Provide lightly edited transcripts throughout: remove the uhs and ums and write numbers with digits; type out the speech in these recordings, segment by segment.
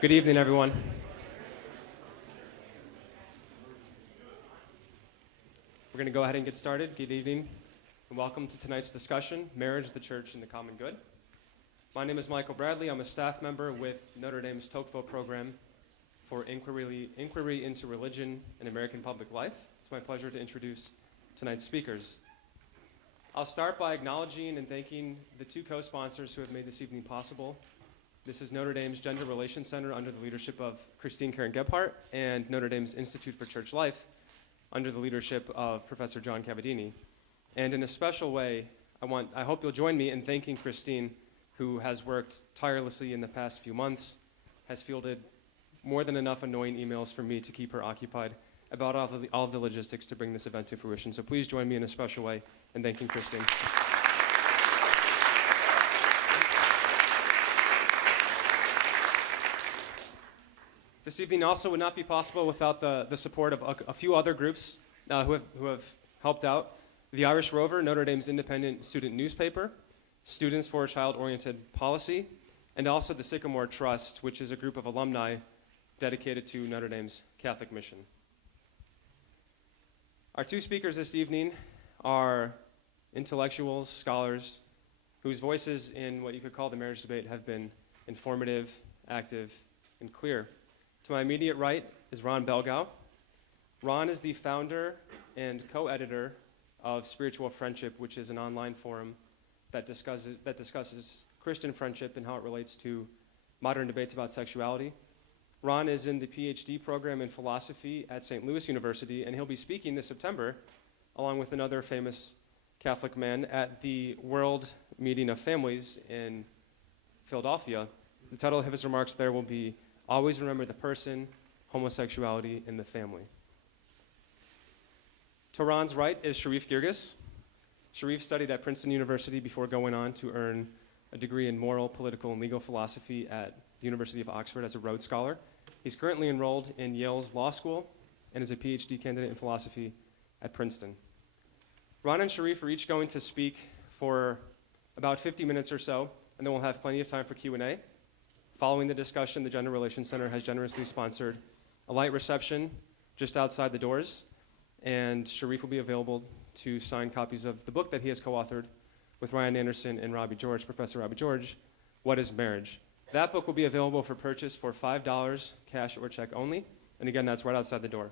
Good evening, everyone. We're going to go ahead and get started. Good evening, and welcome to tonight's discussion, Marriage, the Church, and the Common Good. My name is Michael Bradley. I'm a staff member with Notre Dame's Tocqueville program for Inquiry into Religion and American Public Life. It's my pleasure to introduce tonight's speakers. I'll start by acknowledging and thanking the two co-sponsors who have made this evening possible. This is Notre Dame's Gender Relations Center under the leadership of Christine Karen Gebhardt and Notre Dame's Institute for Church Life under the leadership of Professor John Cavadini. And in a special way, I hope you'll join me in thanking Christine, who has worked tirelessly in the past few months, has fielded more than enough annoying emails from me to keep her occupied about all of the logistics to bring this event to fruition. So please join me in a special way in thanking Christine. This evening also would not be possible without the support of a few other groups who have helped out. The Irish Rover, Notre Dame's independent student newspaper, Students for Child-Oriented Policy, and also the Sycamore Trust, which is a group of alumni dedicated to Notre Dame's Catholic mission. Our two speakers this evening are intellectuals, scholars, whose voices in what you could call the marriage debate have been informative, active, and clear. To my immediate right is Ron Belgau. Ron is the founder and co-editor of Spiritual Friendship, which is an online forum that discusses Christian friendship and how it relates to modern debates about sexuality. Ron is in the PhD program in philosophy at St. Louis University, and he'll be speaking this September, along with another famous Catholic man, at the World Meeting of Families in Philadelphia. The title of his remarks there will be Always Remember the Person, Homosexuality in the Family. To Ron's right is Sherif Girgis. Sherif studied at Princeton University before going on to earn a degree in moral, political, and legal philosophy at the University of Oxford as a Rhodes Scholar. He's currently enrolled in Yale's Law School and is a PhD candidate in philosophy at Princeton. Ron and Sherif are each going to speak for about 50 minutes or so, and then we'll have plenty of time for Q&A. Following the discussion, the Gender Relations Center has generously sponsored a light reception just outside the doors, and Sherif will be available to sign copies of the book that he has co-authored with Ryan Anderson and Professor Robbie George, What is Marriage? That book will be available for purchase for $5, cash or check only, and again, that's right outside the door.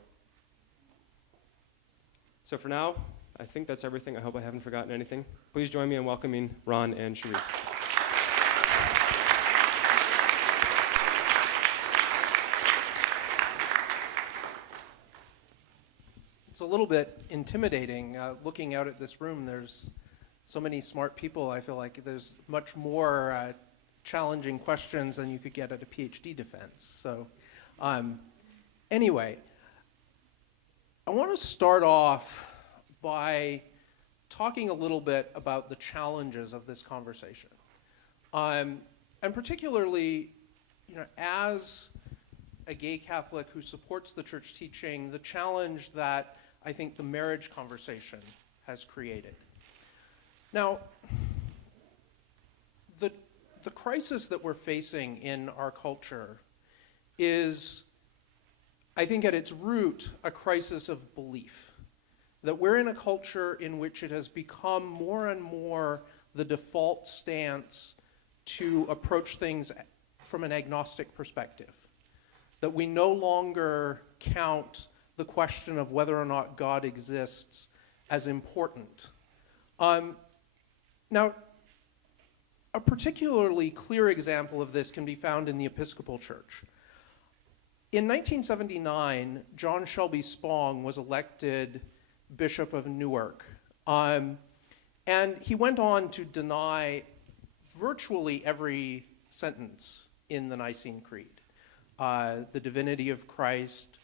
So for now, I think that's everything. I hope I haven't forgotten anything. Please join me in welcoming Ron and Sherif. It's a little bit intimidating looking out at this room. There's so many smart people. I feel like there's much more challenging questions than you could get at a PhD defense. So anyway, I want to start off by talking a little bit about the challenges of this conversation. And particularly, as a gay Catholic who supports the church teaching, the challenge that I think the marriage conversation has created. Now, the crisis that we're facing in our culture is, I think at its root, a crisis of belief. That we're in a culture in which it has become more and more the default stance to approach things from an agnostic perspective. That we no longer count the question of whether or not God exists as important. Now, a particularly clear example of this can be found in the Episcopal Church. In 1979, John Shelby Spong was elected Bishop of Newark, and he went on to deny virtually every sentence in the Nicene Creed. The divinity of Christ,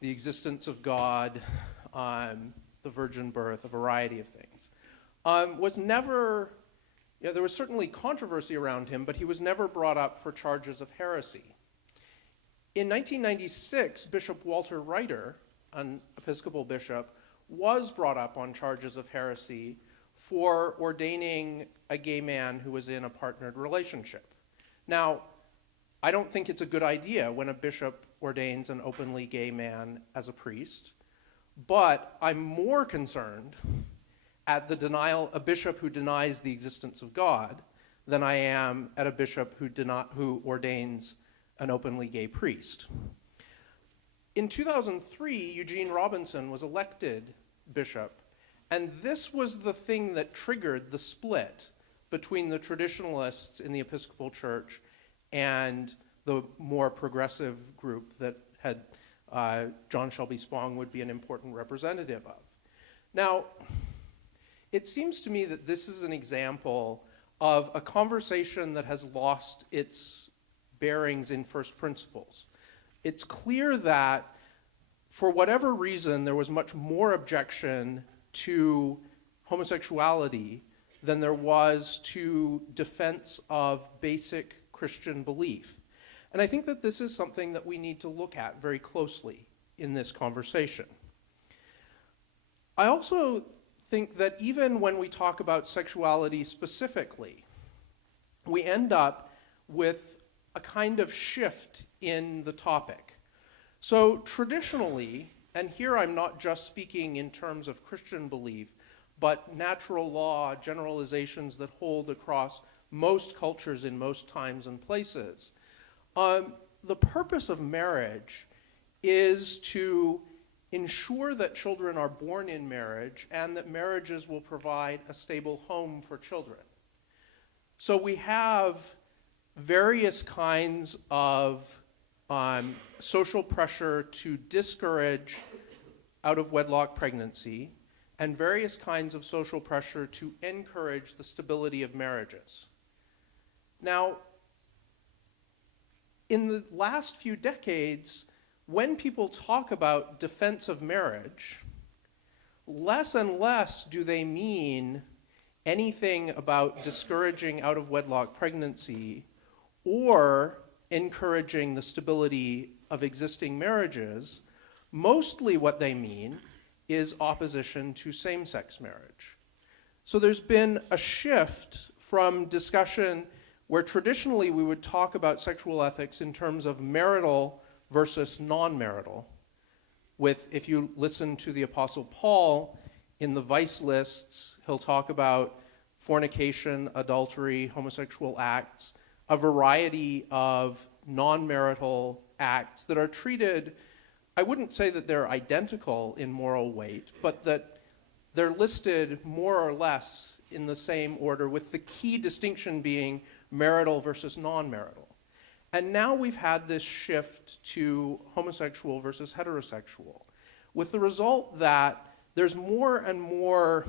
the existence of God, the virgin birth, a variety of things. Was never, there was certainly controversy around him, but he was never brought up for charges of heresy. In 1996, Bishop Walter Reiter, an Episcopal bishop, was brought up on charges of heresy for ordaining a gay man who was in a partnered relationship. Now, I don't think it's a good idea when a bishop ordains an openly gay man as a priest, but I'm more concerned at a bishop who denies the existence of God than I am at a bishop who ordains an openly gay priest. In 2003, Eugene Robinson was elected bishop, and this was the thing that triggered the split between the traditionalists in the Episcopal Church and the more progressive group that had John Shelby Spong would be an important representative of. Now, it seems to me that this is an example of a conversation that has lost its bearings in first principles. It's clear that, for whatever reason, there was much more objection to homosexuality than there was to defense of basic Christian belief. And I think that this is something that we need to look at very closely in this conversation. I also think that even when we talk about sexuality specifically, we end up with a kind of shift in the topic. So traditionally, and here I'm not just speaking in terms of Christian belief, but natural law generalizations that hold across most cultures in most times and places, the purpose of marriage is to ensure that children are born in marriage and that marriages will provide a stable home for children. So we have various kinds of social pressure to discourage out-of-wedlock pregnancy and various kinds of social pressure to encourage the stability of marriages. Now, in the last few decades, when people talk about defense of marriage, less and less do they mean anything about discouraging out-of-wedlock pregnancy or encouraging the stability of existing marriages. Mostly what they mean is opposition to same-sex marriage. So there's been a shift from discussion where traditionally we would talk about sexual ethics in terms of marital versus non-marital. If you listen to the Apostle Paul in the vice lists, he'll talk about fornication, adultery, homosexual acts, a variety of non-marital acts that are treated, I wouldn't say that they're identical in moral weight, but that they're listed more or less in the same order, with the key distinction being marital versus non-marital. And now we've had this shift to homosexual versus heterosexual, with the result that there's more and more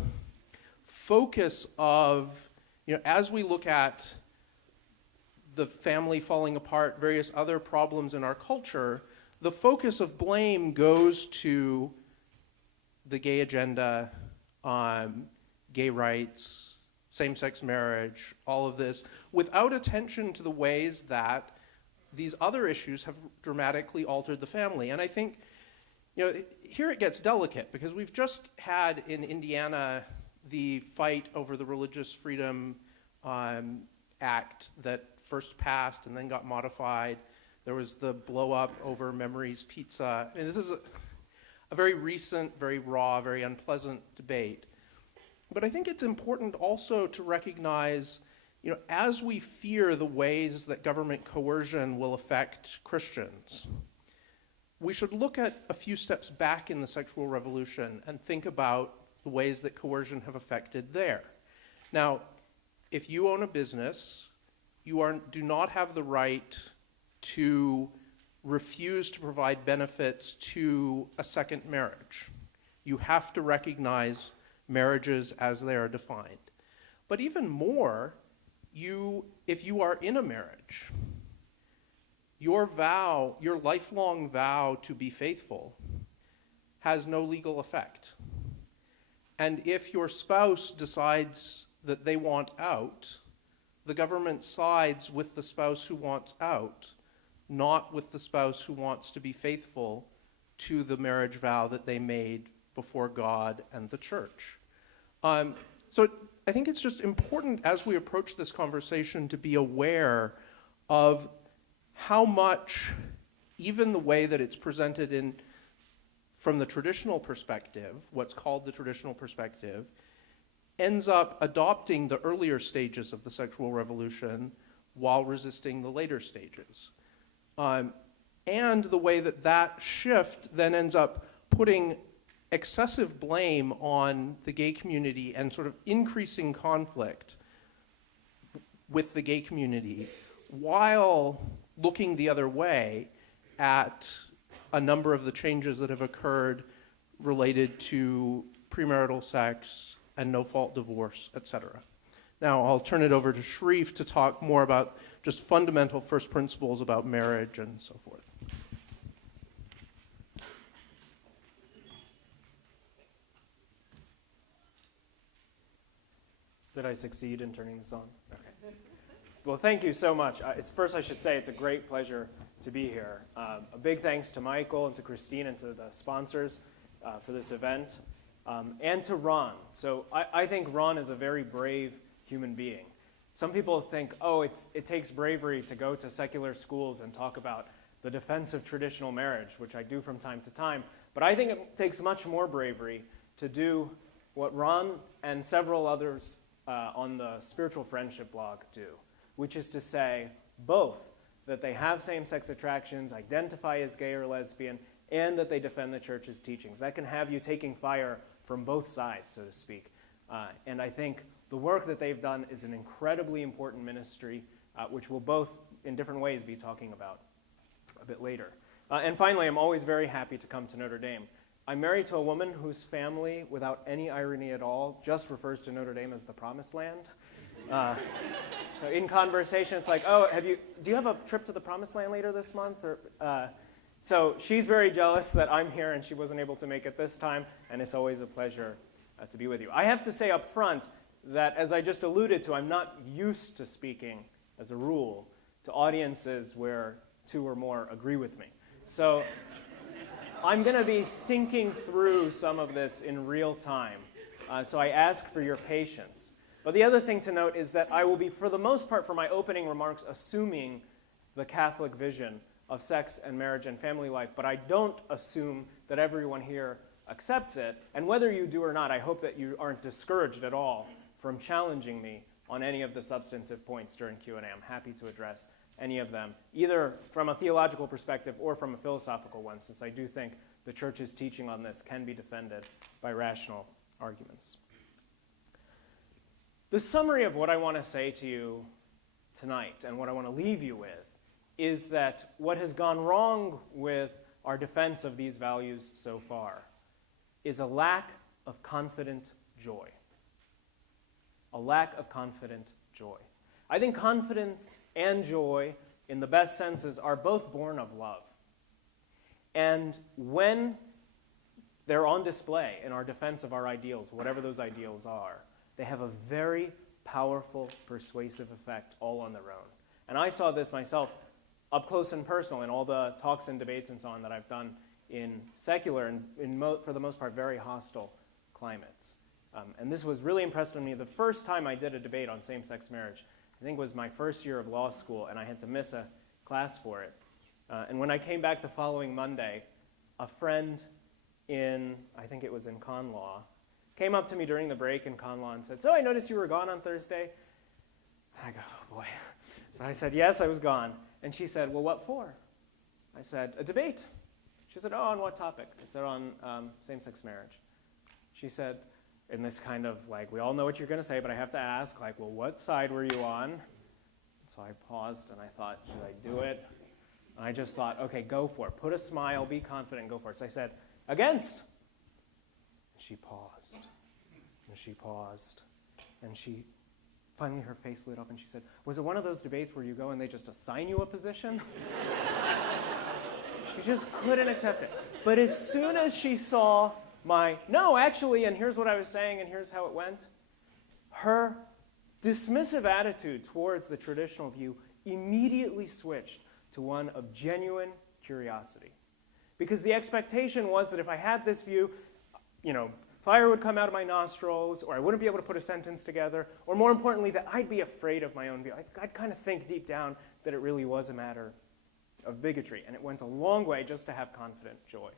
focus of, as we look at the family falling apart, various other problems in our culture, the focus of blame goes to the gay agenda, gay rights, same-sex marriage, all of this, without attention to the ways that these other issues have dramatically altered the family. And I think, here it gets delicate, because we've just had in Indiana the fight over the Religious Freedom Act that first passed and then got modified. There was the blow-up over Memories Pizza. And this is a very recent, very raw, very unpleasant debate. But I think it's important also to recognize, as we fear the ways that government coercion will affect Christians, we should look at a few steps back in the sexual revolution and think about the ways that coercion have affected there. Now, if you own a business, you do not have the right to refuse to provide benefits to a second marriage. You have to recognize marriages as they are defined. But even more, if you are in a marriage, your lifelong vow to be faithful has no legal effect. And if your spouse decides that they want out, the government sides with the spouse who wants out, not with the spouse who wants to be faithful to the marriage vow that they made before God and the church. So I think it's just important as we approach this conversation to be aware of how much, even the way that it's presented from the traditional perspective, what's called the traditional perspective, ends up adopting the earlier stages of the sexual revolution while resisting the later stages. And the way that shift then ends up putting excessive blame on the gay community and sort of increasing conflict with the gay community while looking the other way at a number of the changes that have occurred related to premarital sex and no-fault divorce, etc. Now, I'll turn it over to Sherif to talk more about just fundamental first principles about marriage and so forth. Did I succeed in turning this on? Okay. Well, thank you so much. First, I should say it's a great pleasure to be here. A big thanks to Michael and to Christine and to the sponsors for this event, and to Ron. So I think Ron is a very brave human being. Some people think, oh, it takes bravery to go to secular schools and talk about the defense of traditional marriage, which I do from time to time. But I think it takes much more bravery to do what Ron and several others on the Spiritual Friendship blog do, which is to say both that they have same-sex attractions, identify as gay or lesbian, and that they defend the church's teachings. That can have you taking fire from both sides, so to speak. And I think the work that they've done is an incredibly important ministry, which we'll both, in different ways, be talking about a bit later. And finally, I'm always very happy to come to Notre Dame. I'm married to a woman whose family, without any irony at all, just refers to Notre Dame as the Promised Land. So in conversation, it's like, oh, do you have a trip to the Promised Land later this month? So she's very jealous that I'm here and she wasn't able to make it this time, and it's always a pleasure to be with you. I have to say up front that, as I just alluded to, I'm not used to speaking, as a rule, to audiences where two or more agree with me. So I'm going to be thinking through some of this in real time, so I ask for your patience. But the other thing to note is that I will be, for the most part, for my opening remarks, assuming the Catholic vision of sex and marriage and family life, but I don't assume that everyone here accepts it. And whether you do or not, I hope that you aren't discouraged at all from challenging me on any of the substantive points during Q&A. I'm happy to address any of them, either from a theological perspective or from a philosophical one, since I do think the church's teaching on this can be defended by rational arguments. The summary of what I want to say to you tonight and what I want to leave you with is that what has gone wrong with our defense of these values so far is a lack of confident joy. A lack of confident joy. I think confidence and joy, in the best senses, are both born of love. And when they're on display in our defense of our ideals, whatever those ideals are, they have a very powerful, persuasive effect all on their own. And I saw this myself up close and personal in all the talks and debates and so on that I've done in secular and for the most part, very hostile climates. And this was really impressive to me. The first time I did a debate on same-sex marriage, I think it was my first year of law school, and I had to miss a class for it. And when I came back the following Monday, a friend I think it was in con law, came up to me during the break in con law and said, "So I noticed you were gone on Thursday." And I go, "Oh boy." So I said, "Yes, I was gone." And she said, "Well, what for?" I said, "A debate." She said, "Oh, on what topic?" I said, "On same-sex marriage." She said, in this kind of like, we all know what you're going to say, but I have to ask, like, well, what side were you on? So I paused and I thought, should I do it? And I just thought, okay, go for it. Put a smile, be confident, go for it. So I said, "Against." And she paused. And she paused. And she, finally her face lit up and she said, "Was it one of those debates where you go and they just assign you a position?" She just couldn't accept it. But as soon as she saw no, actually, and here's what I was saying, and here's how it went, her dismissive attitude towards the traditional view immediately switched to one of genuine curiosity. Because the expectation was that if I had this view, fire would come out of my nostrils, or I wouldn't be able to put a sentence together, or more importantly, that I'd be afraid of my own view. I'd kind of think deep down that it really was a matter of bigotry, and it went a long way just to have confident joy.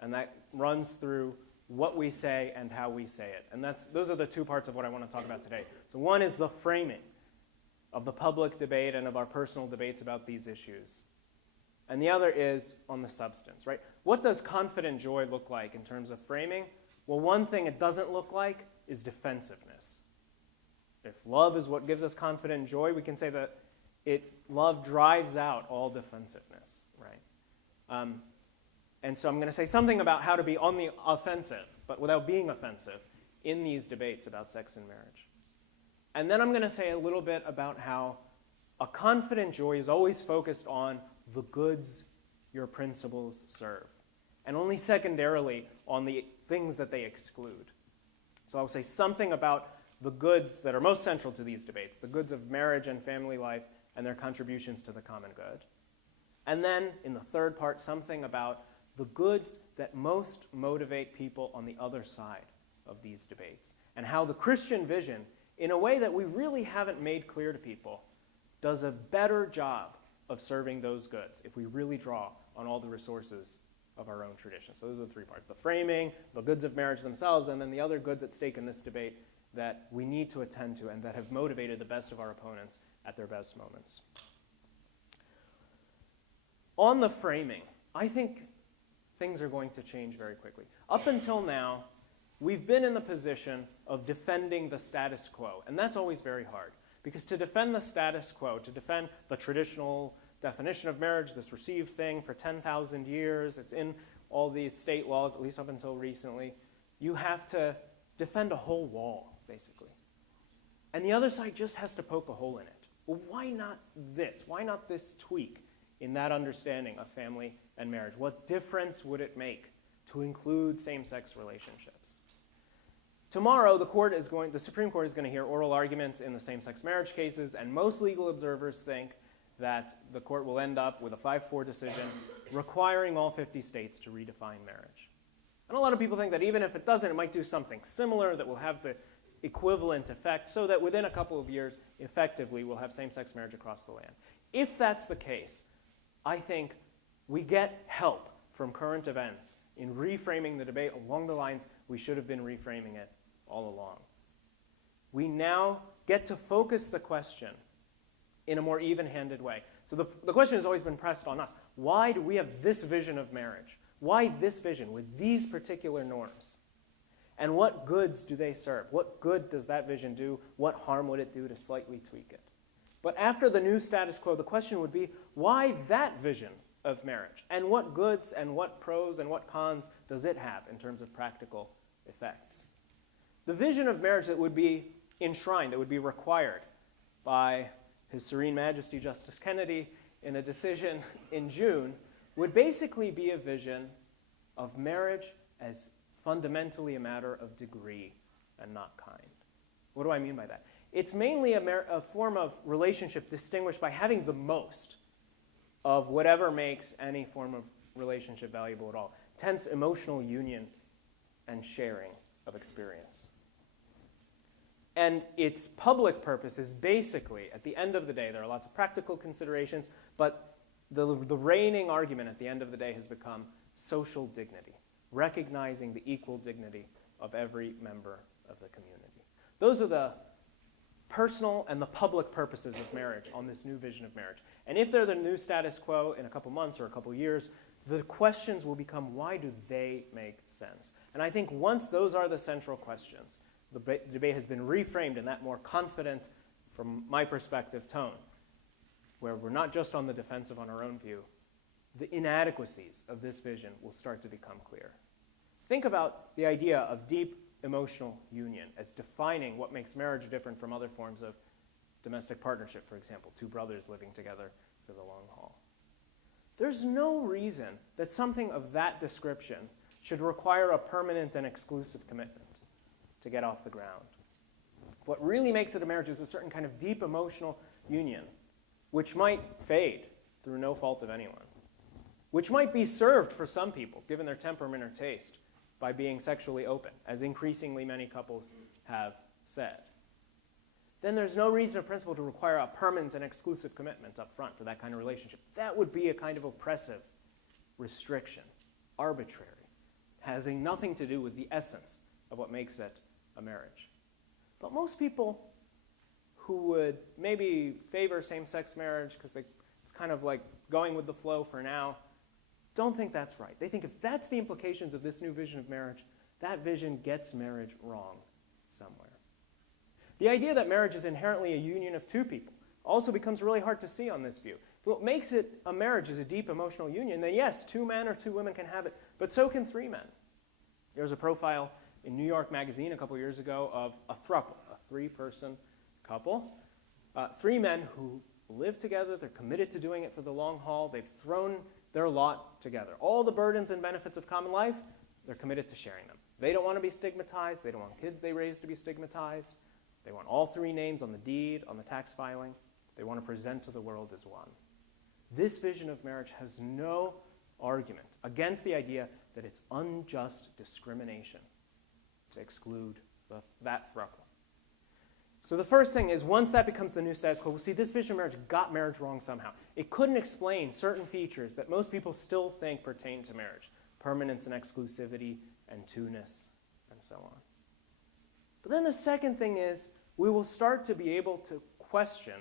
And that runs through what we say and how we say it. And those are the two parts of what I want to talk about today. So one is the framing of the public debate and of our personal debates about these issues. And the other is on the substance, right? What does confident joy look like in terms of framing? Well, one thing it doesn't look like is defensiveness. If love is what gives us confident joy, we can say that love drives out all defensiveness, right? And so I'm going to say something about how to be on the offensive, but without being offensive, in these debates about sex and marriage. And then I'm going to say a little bit about how a confident joy is always focused on the goods your principles serve, and only secondarily on the things that they exclude. So I'll say something about the goods that are most central to these debates, the goods of marriage and family life and their contributions to the common good. And then, in the third part, something about the goods that most motivate people on the other side of these debates, and how the Christian vision, in a way that we really haven't made clear to people, does a better job of serving those goods if we really draw on all the resources of our own tradition. So those are the three parts: the framing, the goods of marriage themselves, and then the other goods at stake in this debate that we need to attend to and that have motivated the best of our opponents at their best moments. On the framing, I think things are going to change very quickly. Up until now, we've been in the position of defending the status quo, and that's always very hard, because to defend the status quo, to defend the traditional definition of marriage, this received thing for 10,000 years, it's in all these state laws, at least up until recently, you have to defend a whole wall, basically. And the other side just has to poke a hole in it. Well, why not this? Why not this tweak in that understanding of family and marriage? What difference would it make to include same-sex relationships? Tomorrow, the Supreme Court is going to hear oral arguments in the same-sex marriage cases, and most legal observers think that the court will end up with a 5-4 decision requiring all 50 states to redefine marriage. And a lot of people think that even if it doesn't, it might do something similar that will have the equivalent effect, so that within a couple of years, effectively, we'll have same-sex marriage across the land. If that's the case, I think we get help from current events in reframing the debate along the lines we should have been reframing it all along. We now get to focus the question in a more even-handed way. So the question has always been pressed on us. Why do we have this vision of marriage? Why this vision with these particular norms? And what goods do they serve? What good does that vision do? What harm would it do to slightly tweak it? But after the new status quo, the question would be, why that vision of marriage? And what goods and what pros and what cons does it have in terms of practical effects? The vision of marriage that would be enshrined, that would be required by His Serene Majesty Justice Kennedy in a decision in June, would basically be a vision of marriage as fundamentally a matter of degree and not kind. What do I mean by that? It's mainly a form of relationship distinguished by having the most of whatever makes any form of relationship valuable at all. Tense emotional union and sharing of experience. And its public purpose is basically, at the end of the day, there are lots of practical considerations, but the reigning argument at the end of the day has become social dignity, recognizing the equal dignity of every member of the community. Those are the personal and the public purposes of marriage on this new vision of marriage. And if they're the new status quo in a couple months or a couple years, the questions will become, why do they make sense? And I think once those are the central questions, the debate has been reframed in that more confident, from my perspective, tone, where we're not just on the defensive on our own view, the inadequacies of this vision will start to become clear. Think about the idea of deep emotional union as defining what makes marriage different from other forms of domestic partnership, for example, two brothers living together for the long haul. There's no reason that something of that description should require a permanent and exclusive commitment to get off the ground. What really makes it a marriage is a certain kind of deep emotional union, which might fade through no fault of anyone, which might be served for some people, given their temperament or taste, by being sexually open, as increasingly many couples have said. then there's no reason of principle to require a permanent and exclusive commitment up front for that kind of relationship. That would be a kind of oppressive restriction, arbitrary, having nothing to do with the essence of what makes it a marriage. But most people who would maybe favor same-sex marriage because it's kind of like going with the flow for now, don't think that's right. They think if that's the implications of this new vision of marriage, that vision gets marriage wrong somewhere. The idea that marriage is inherently a union of two people also becomes really hard to see on this view. If what makes it a marriage is a deep emotional union, then yes, 2 men or 2 women can have it, but so can 3 men. There was a profile in New York Magazine a couple years ago of a throuple, a 3-person couple. 3 men who live together, they're committed to doing it for the long haul, they've thrown their lot together. All the burdens and benefits of common life, they're committed to sharing them. They don't want to be stigmatized, they don't want kids they raise to be stigmatized. They want all 3 names on the deed, on the tax filing. They want to present to the world as one. This vision of marriage has no argument against the idea that it's unjust discrimination to exclude that throuple. So the first thing is, once that becomes the new status quo, we'll see this vision of marriage got marriage wrong somehow. It couldn't explain certain features that most people still think pertain to marriage: permanence and exclusivity and two-ness and so on. But then the second thing is, we will start to be able to question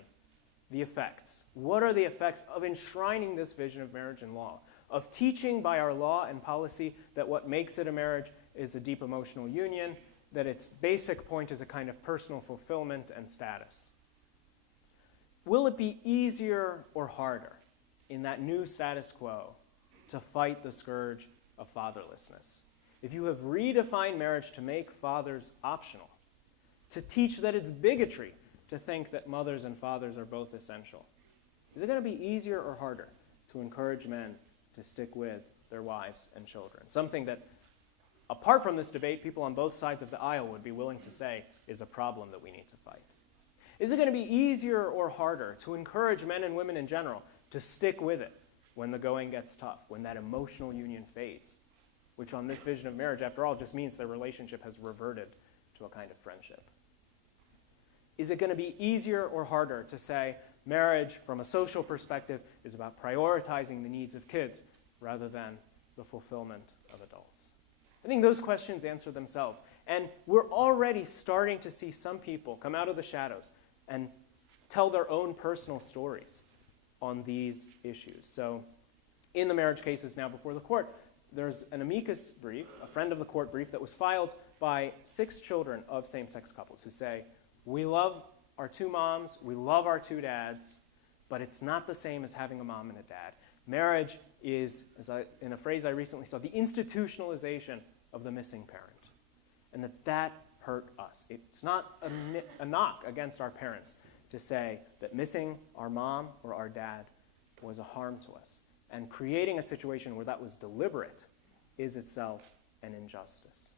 the effects. What are the effects of enshrining this vision of marriage in law? Of teaching by our law and policy that what makes it a marriage is a deep emotional union, that its basic point is a kind of personal fulfillment and status. Will it be easier or harder in that new status quo to fight the scourge of fatherlessness? If you have redefined marriage to make fathers optional, to teach that it's bigotry to think that mothers and fathers are both essential, is it going to be easier or harder to encourage men to stick with their wives and children? Something that, apart from this debate, people on both sides of the aisle would be willing to say is a problem that we need to fight. Is it going to be easier or harder to encourage men and women in general to stick with it when the going gets tough, when that emotional union fades, which on this vision of marriage, after all, just means their relationship has reverted to a kind of friendship? Is it going to be easier or harder to say marriage, from a social perspective, is about prioritizing the needs of kids rather than the fulfillment of adults? I think those questions answer themselves. And we're already starting to see some people come out of the shadows and tell their own personal stories on these issues. So in the marriage cases now before the court, there's an amicus brief, a friend of the court brief, that was filed by 6 children of same-sex couples who say, we love our 2 moms, we love our 2 dads, but it's not the same as having a mom and a dad. Marriage is, in a phrase I recently saw, the institutionalization of the missing parent. And that hurt us. It's not a knock against our parents to say that missing our mom or our dad was a harm to us. And creating a situation where that was deliberate is itself an injustice.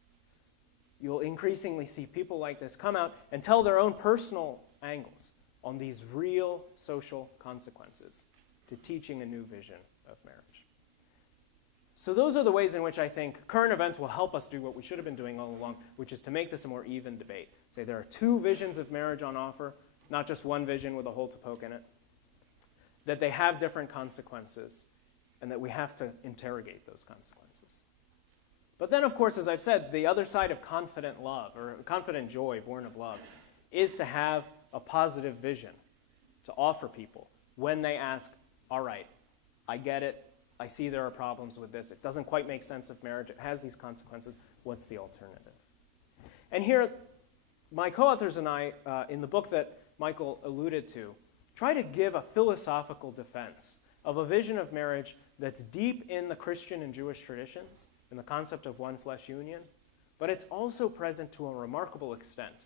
You'll increasingly see people like this come out and tell their own personal angles on these real social consequences to teaching a new vision of marriage. So those are the ways in which I think current events will help us do what we should have been doing all along, which is to make this a more even debate. Say there are 2 visions of marriage on offer, not just one vision with a hole to poke in it, that they have different consequences, and that we have to interrogate those consequences. But then, of course, as I've said, the other side of confident love, or confident joy born of love, is to have a positive vision to offer people when they ask, all right, I get it, I see there are problems with this, it doesn't quite make sense of marriage, it has these consequences, what's the alternative? And here, my co-authors and I, in the book that Michael alluded to, try to give a philosophical defense of a vision of marriage that's deep in the Christian and Jewish traditions, in the concept of one-flesh union, but it's also present to a remarkable extent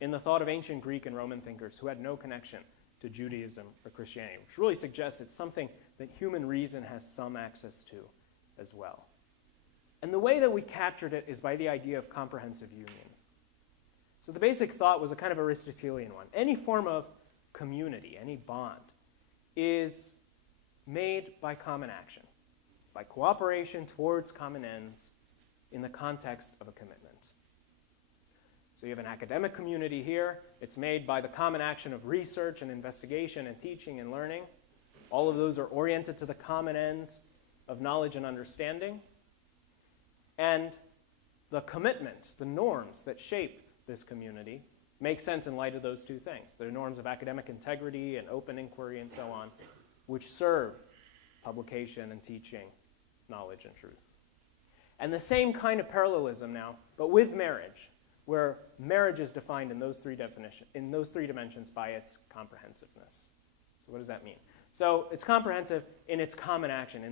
in the thought of ancient Greek and Roman thinkers who had no connection to Judaism or Christianity, which really suggests it's something that human reason has some access to as well. And the way that we captured it is by the idea of comprehensive union. So the basic thought was a kind of Aristotelian one. Any form of community, any bond, is made by common action, by cooperation towards common ends in the context of a commitment. So So you have an academic community here. It's made by the common action of research and investigation and teaching and learning. All of those are oriented to the common ends of knowledge and understanding. And the commitment, the norms that shape this community make sense in light of those two things. The norms of academic integrity and open inquiry and so on, which serve publication and teaching, knowledge and truth. And the same kind of parallelism now, but with marriage, where marriage is defined in those three dimensions by its comprehensiveness. So what does that mean? So it's comprehensive in its common action,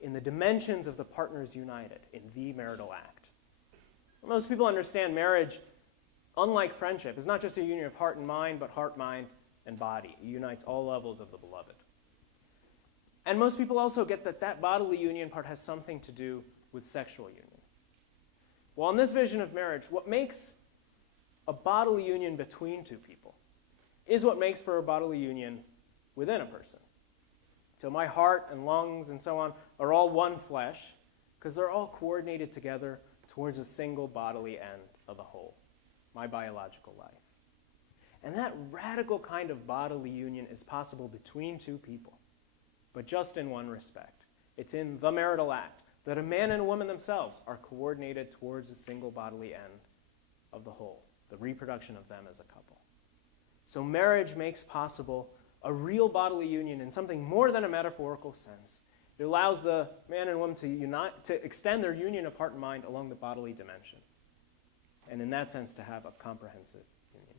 in the dimensions of the partners united, in the marital act. Most people understand marriage, unlike friendship, is not just a union of heart and mind, but heart, mind, and body. It unites all levels of the beloved. And most people also get that that bodily union part has something to do with sexual union. Well, in this vision of marriage, what makes a bodily union between two people is what makes for a bodily union within a person. So my heart and lungs and so on are all one flesh because they're all coordinated together towards a single bodily end of the whole, my biological life. And that radical kind of bodily union is possible between two people, but just in one respect. It's in the marital act that a man and a woman themselves are coordinated towards a single bodily end of the whole, the reproduction of them as a couple. So marriage makes possible a real bodily union in something more than a metaphorical sense. It allows the man and woman to unite, to extend their union of heart and mind along the bodily dimension, and in that sense to have a comprehensive union.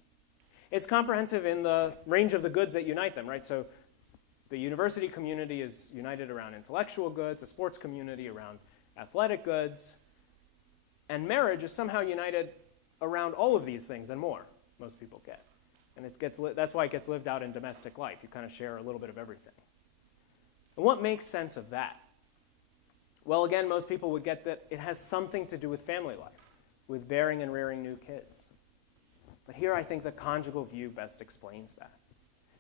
It's comprehensive in the range of the goods that unite them, right? So the university community is united around intellectual goods, a sports community around athletic goods, and marriage is somehow united around all of these things and more, most people get. And that's why it gets lived out in domestic life. You kind of share a little bit of everything. And what makes sense of that? Well, again, most people would get that it has something to do with family life, with bearing and rearing new kids. But here I think the conjugal view best explains that.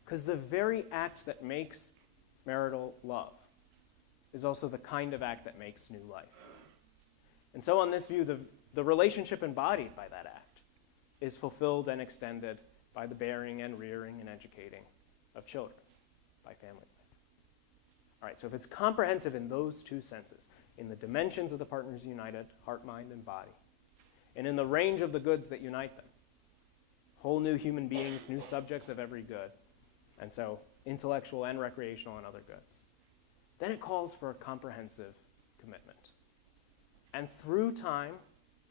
Because the very act that makes marital love is also the kind of act that makes new life. And so on this view, the relationship embodied by that act is fulfilled and extended by the bearing and rearing and educating of children, by family life. All right, so if it's comprehensive in those two senses, in the dimensions of the partners united, heart, mind, and body, and in the range of the goods that unite them, whole new human beings, new subjects of every good, and so intellectual and recreational and other goods, then it calls for a comprehensive commitment. And through time,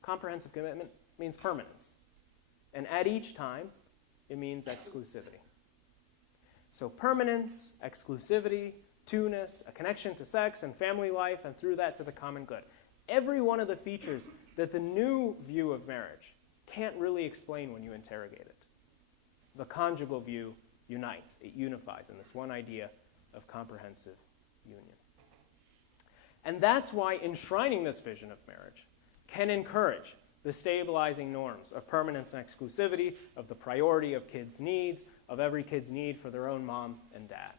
comprehensive commitment means permanence. And at each time, it means exclusivity. So permanence, exclusivity, two-ness, a connection to sex and family life, and through that to the common good. Every one of the features that the new view of marriage can't really explain when you interrogate it. The conjugal view unites, it unifies in this one idea of comprehensive union. And that's why enshrining this vision of marriage can encourage the stabilizing norms of permanence and exclusivity, of the priority of kids' needs, of every kid's need for their own mom and dad.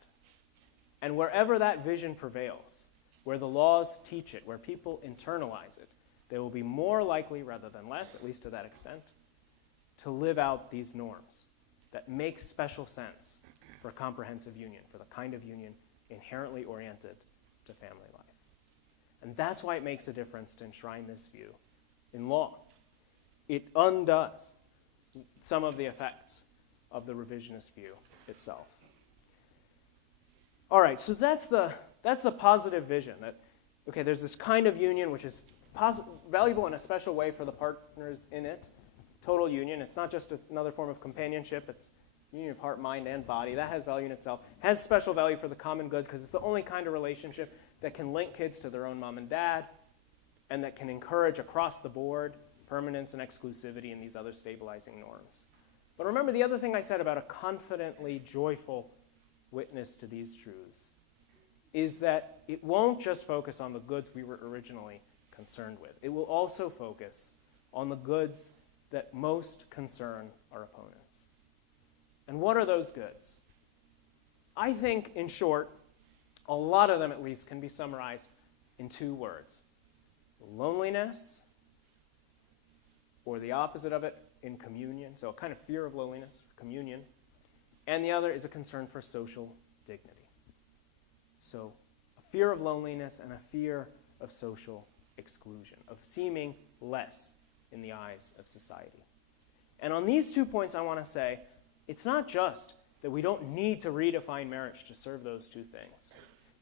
And wherever that vision prevails, where the laws teach it, where people internalize it, they will be more likely, rather than less, at least to that extent, to live out these norms that make special sense for comprehensive union, for the kind of union inherently oriented to family life. And that's why it makes a difference to enshrine this view in law. It undoes some of the effects of the revisionist view itself. All right, so that's the positive vision, that, okay, there's this kind of union which is valuable in a special way for the partners in it, total union. It's not just another form of companionship, it's union of heart, mind, and body. That has value in itself. It has special value for the common good because it's the only kind of relationship that can link kids to their own mom and dad and that can encourage across the board permanence and exclusivity and these other stabilizing norms. But remember the other thing I said about a confidently joyful witness to these truths is that it won't just focus on the goods we were originally concerned with. It will also focus on the goods that most concern our opponents. And what are those goods? I think, in short, a lot of them at least can be summarized in two words: loneliness, or the opposite of it, in communion, so a kind of fear of loneliness, communion, and the other is a concern for social dignity. So a fear of loneliness and a fear of social exclusion, of seeming less in the eyes of society. And on these 2 points, I want to say, it's not just that we don't need to redefine marriage to serve those 2 things,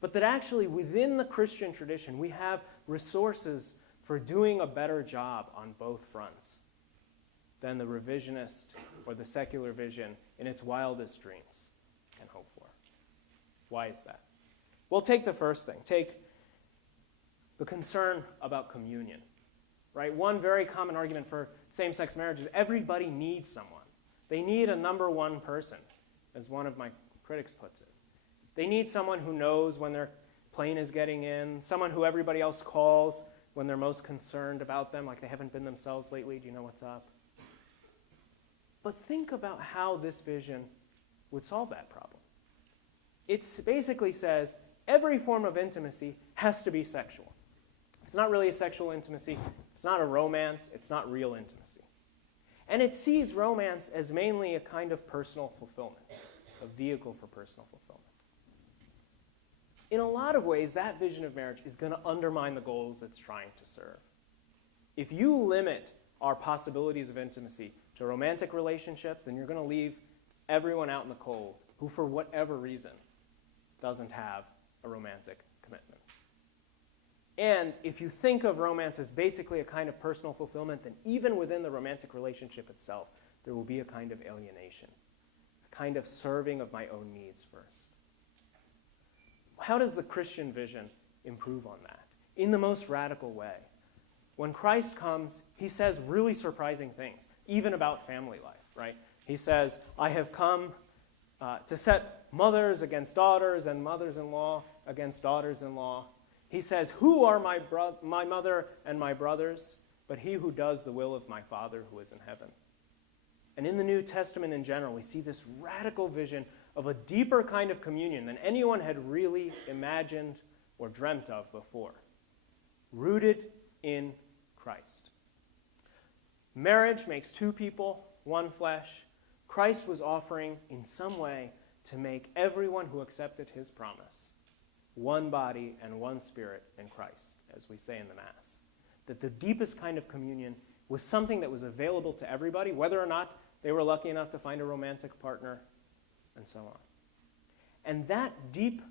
but that actually within the Christian tradition, we have resources for doing a better job on both fronts than the revisionist or the secular vision in its wildest dreams can hope for. Why is that? Well, take the first thing. Take the concern about communion. Right? One very common argument for same-sex marriage is everybody needs someone. They need a number one person, as one of my critics puts it. They need someone who knows when their plane is getting in, someone who everybody else calls when they're most concerned about them, like they haven't been themselves lately. Do you know what's up? But think about how this vision would solve that problem. It basically says every form of intimacy has to be sexual. It's not really a sexual intimacy. It's not a romance. It's not real intimacy. And it sees romance as mainly a kind of personal fulfillment, a vehicle for personal fulfillment. In a lot of ways, that vision of marriage is going to undermine the goals it's trying to serve. If you limit our possibilities of intimacy to romantic relationships, then you're going to leave everyone out in the cold who, for whatever reason, doesn't have a romantic commitment. And if you think of romance as basically a kind of personal fulfillment, then even within the romantic relationship itself, there will be a kind of alienation, a kind of serving of my own needs first. How does the Christian vision improve on that? In the most radical way. When Christ comes, he says really surprising things, even about family life, right? He says, I have come to set mothers against daughters and mothers-in-law against daughters-in-law. He says, who are my mother and my brothers, but he who does the will of my Father who is in heaven? And in the New Testament in general, we see this radical vision of a deeper kind of communion than anyone had really imagined or dreamt of before, rooted in Christ. Marriage makes 2 people, 1 flesh. Christ was offering in some way to make everyone who accepted his promise 1 body and 1 spirit in Christ, as we say in the Mass. That the deepest kind of communion was something that was available to everybody, whether or not they were lucky enough to find a romantic partner, and so on. And that deep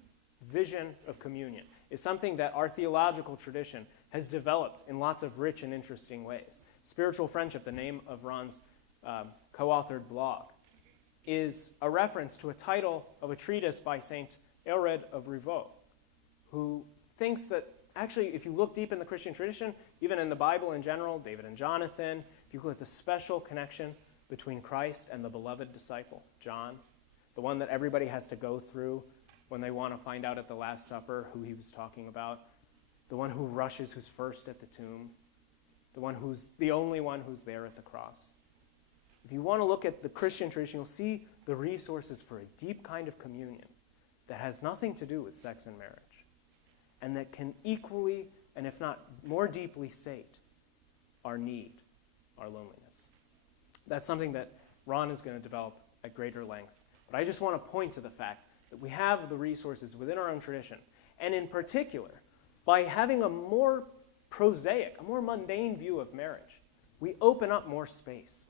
vision of communion is something that our theological tradition has developed in lots of rich and interesting ways. Spiritual Friendship, the name of Ron's co-authored blog, is a reference to a title of a treatise by Saint Aelred of Rievaulx, who thinks that actually, if you look deep in the Christian tradition, even in the Bible in general, David and Jonathan, if you look at the special connection between Christ and the beloved disciple, John, the one that everybody has to go through when they want to find out at the Last Supper who he was talking about, the one who rushes, who's first at the tomb, the one who's the only one who's there at the cross. If you want to look at the Christian tradition, you'll see the resources for a deep kind of communion that has nothing to do with sex and marriage, and that can equally, and if not more deeply, sate our need, our loneliness. That's something that Ron is going to develop at greater length. But I just want to point to the fact that we have the resources within our own tradition, and in particular, by having a more prosaic, a more mundane view of marriage, we open up more space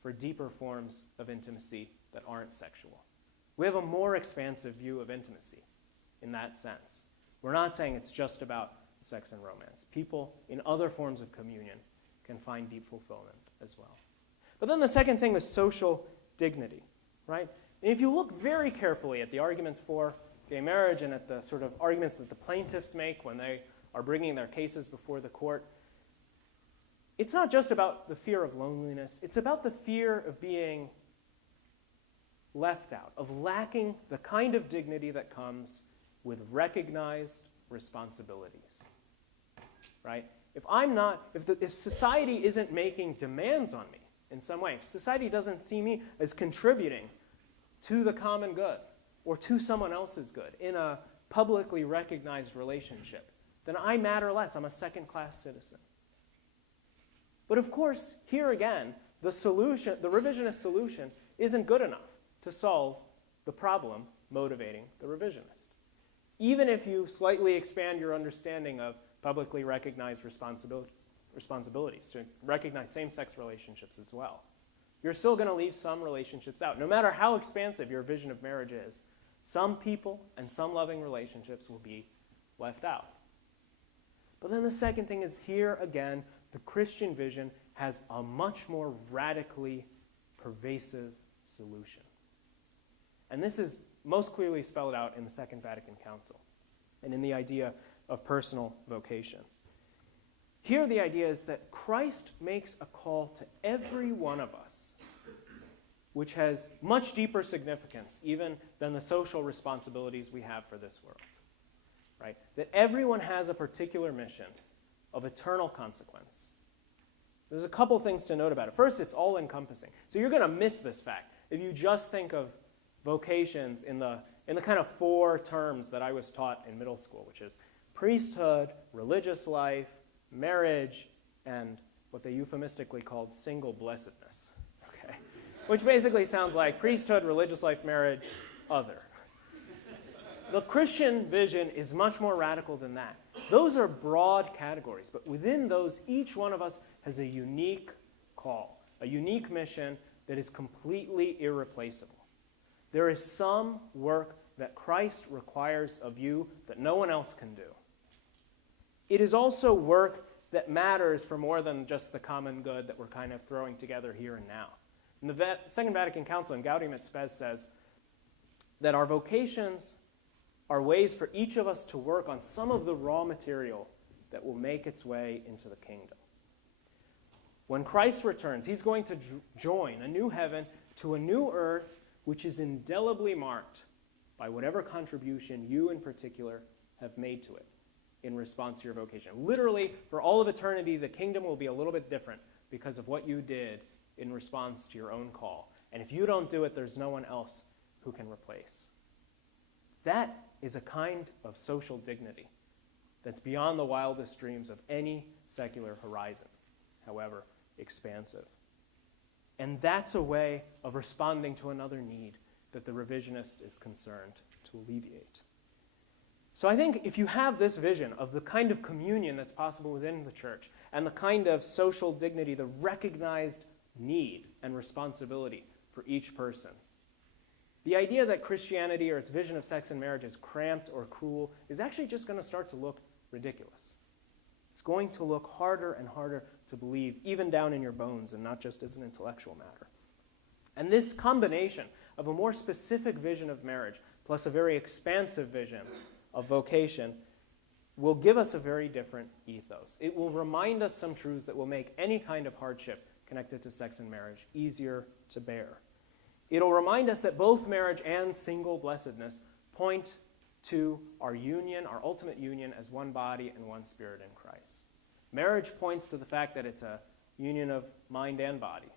for deeper forms of intimacy that aren't sexual. We have a more expansive view of intimacy in that sense. We're not saying it's just about sex and romance. People in other forms of communion can find deep fulfillment as well. But then the second thing is social dignity, right? And if you look very carefully at the arguments for gay marriage and at the sort of arguments that the plaintiffs make when they are bringing their cases before the court, it's not just about the fear of loneliness. It's about the fear of being left out, of lacking the kind of dignity that comes with recognized responsibilities, right? If society isn't making demands on me in some way, if society doesn't see me as contributing to the common good or to someone else's good in a publicly recognized relationship, then I matter less. I'm a second-class citizen. But of course, here again, the revisionist solution isn't good enough to solve the problem motivating the revisionist. Even if you slightly expand your understanding of publicly recognized responsibilities to recognize same-sex relationships as well, you're still going to leave some relationships out. No matter how expansive your vision of marriage is, some people and some loving relationships will be left out. But then the second thing is, here again, the Christian vision has a much more radically pervasive solution. And this is most clearly spelled out in the Second Vatican Council and in the idea of personal vocation. Here the idea is that Christ makes a call to every one of us, which has much deeper significance even than the social responsibilities we have for this world. Right? That everyone has a particular mission of eternal consequence. There's a couple things to note about it. First, it's all-encompassing. So you're going to miss this fact if you just think of vocations in the kind of 4 terms that I was taught in middle school, which is priesthood, religious life, marriage, and what they euphemistically called single blessedness. Okay? Which basically sounds like priesthood, religious life, marriage, other. The Christian vision is much more radical than that. Those are broad categories, but within those, each one of us has a unique call, a unique mission that is completely irreplaceable. There is some work that Christ requires of you that no one else can do. It is also work that matters for more than just the common good that we're kind of throwing together here and now. And the Second Vatican Council in Gaudium et Spes says that our vocations are ways for each of us to work on some of the raw material that will make its way into the kingdom. When Christ returns, he's going to join a new heaven to a new earth which is indelibly marked by whatever contribution you in particular have made to it in response to your vocation. Literally, for all of eternity, the kingdom will be a little bit different because of what you did in response to your own call. And if you don't do it, there's no one else who can replace. That is a kind of social dignity that's beyond the wildest dreams of any secular horizon, however expansive. And that's a way of responding to another need that the revisionist is concerned to alleviate. So I think if you have this vision of the kind of communion that's possible within the church and the kind of social dignity, the recognized need and responsibility for each person, the idea that Christianity or its vision of sex and marriage is cramped or cruel is actually just going to start to look ridiculous. It's going to look harder and harder to believe, even down in your bones and not just as an intellectual matter. And this combination of a more specific vision of marriage plus a very expansive vision of vocation will give us a very different ethos. It will remind us some truths that will make any kind of hardship connected to sex and marriage easier to bear. It'll remind us that both marriage and single blessedness point to our union, our ultimate union as one body and one spirit in Christ. Marriage points to the fact that it's a union of mind and body.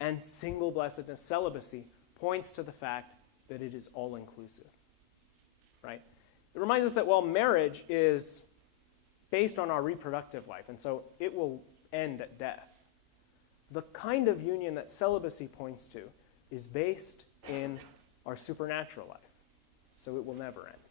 And single blessedness, celibacy, points to the fact that it is all-inclusive. Right? It reminds us that while marriage is based on our reproductive life, and so it will end at death, the kind of union that celibacy points to is based in our supernatural life, so it will never end.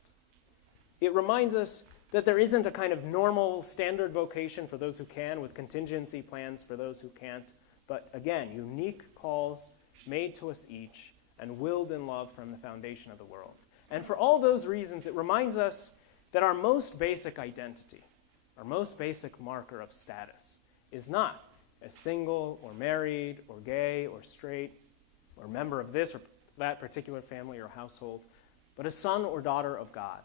It reminds us that there isn't a kind of normal standard vocation for those who can with contingency plans for those who can't, but again, unique calls made to us each and willed in love from the foundation of the world. And for all those reasons, it reminds us that our most basic identity, our most basic marker of status, is not as single or married or gay or straight or a member of this or that particular family or household, but a son or daughter of God,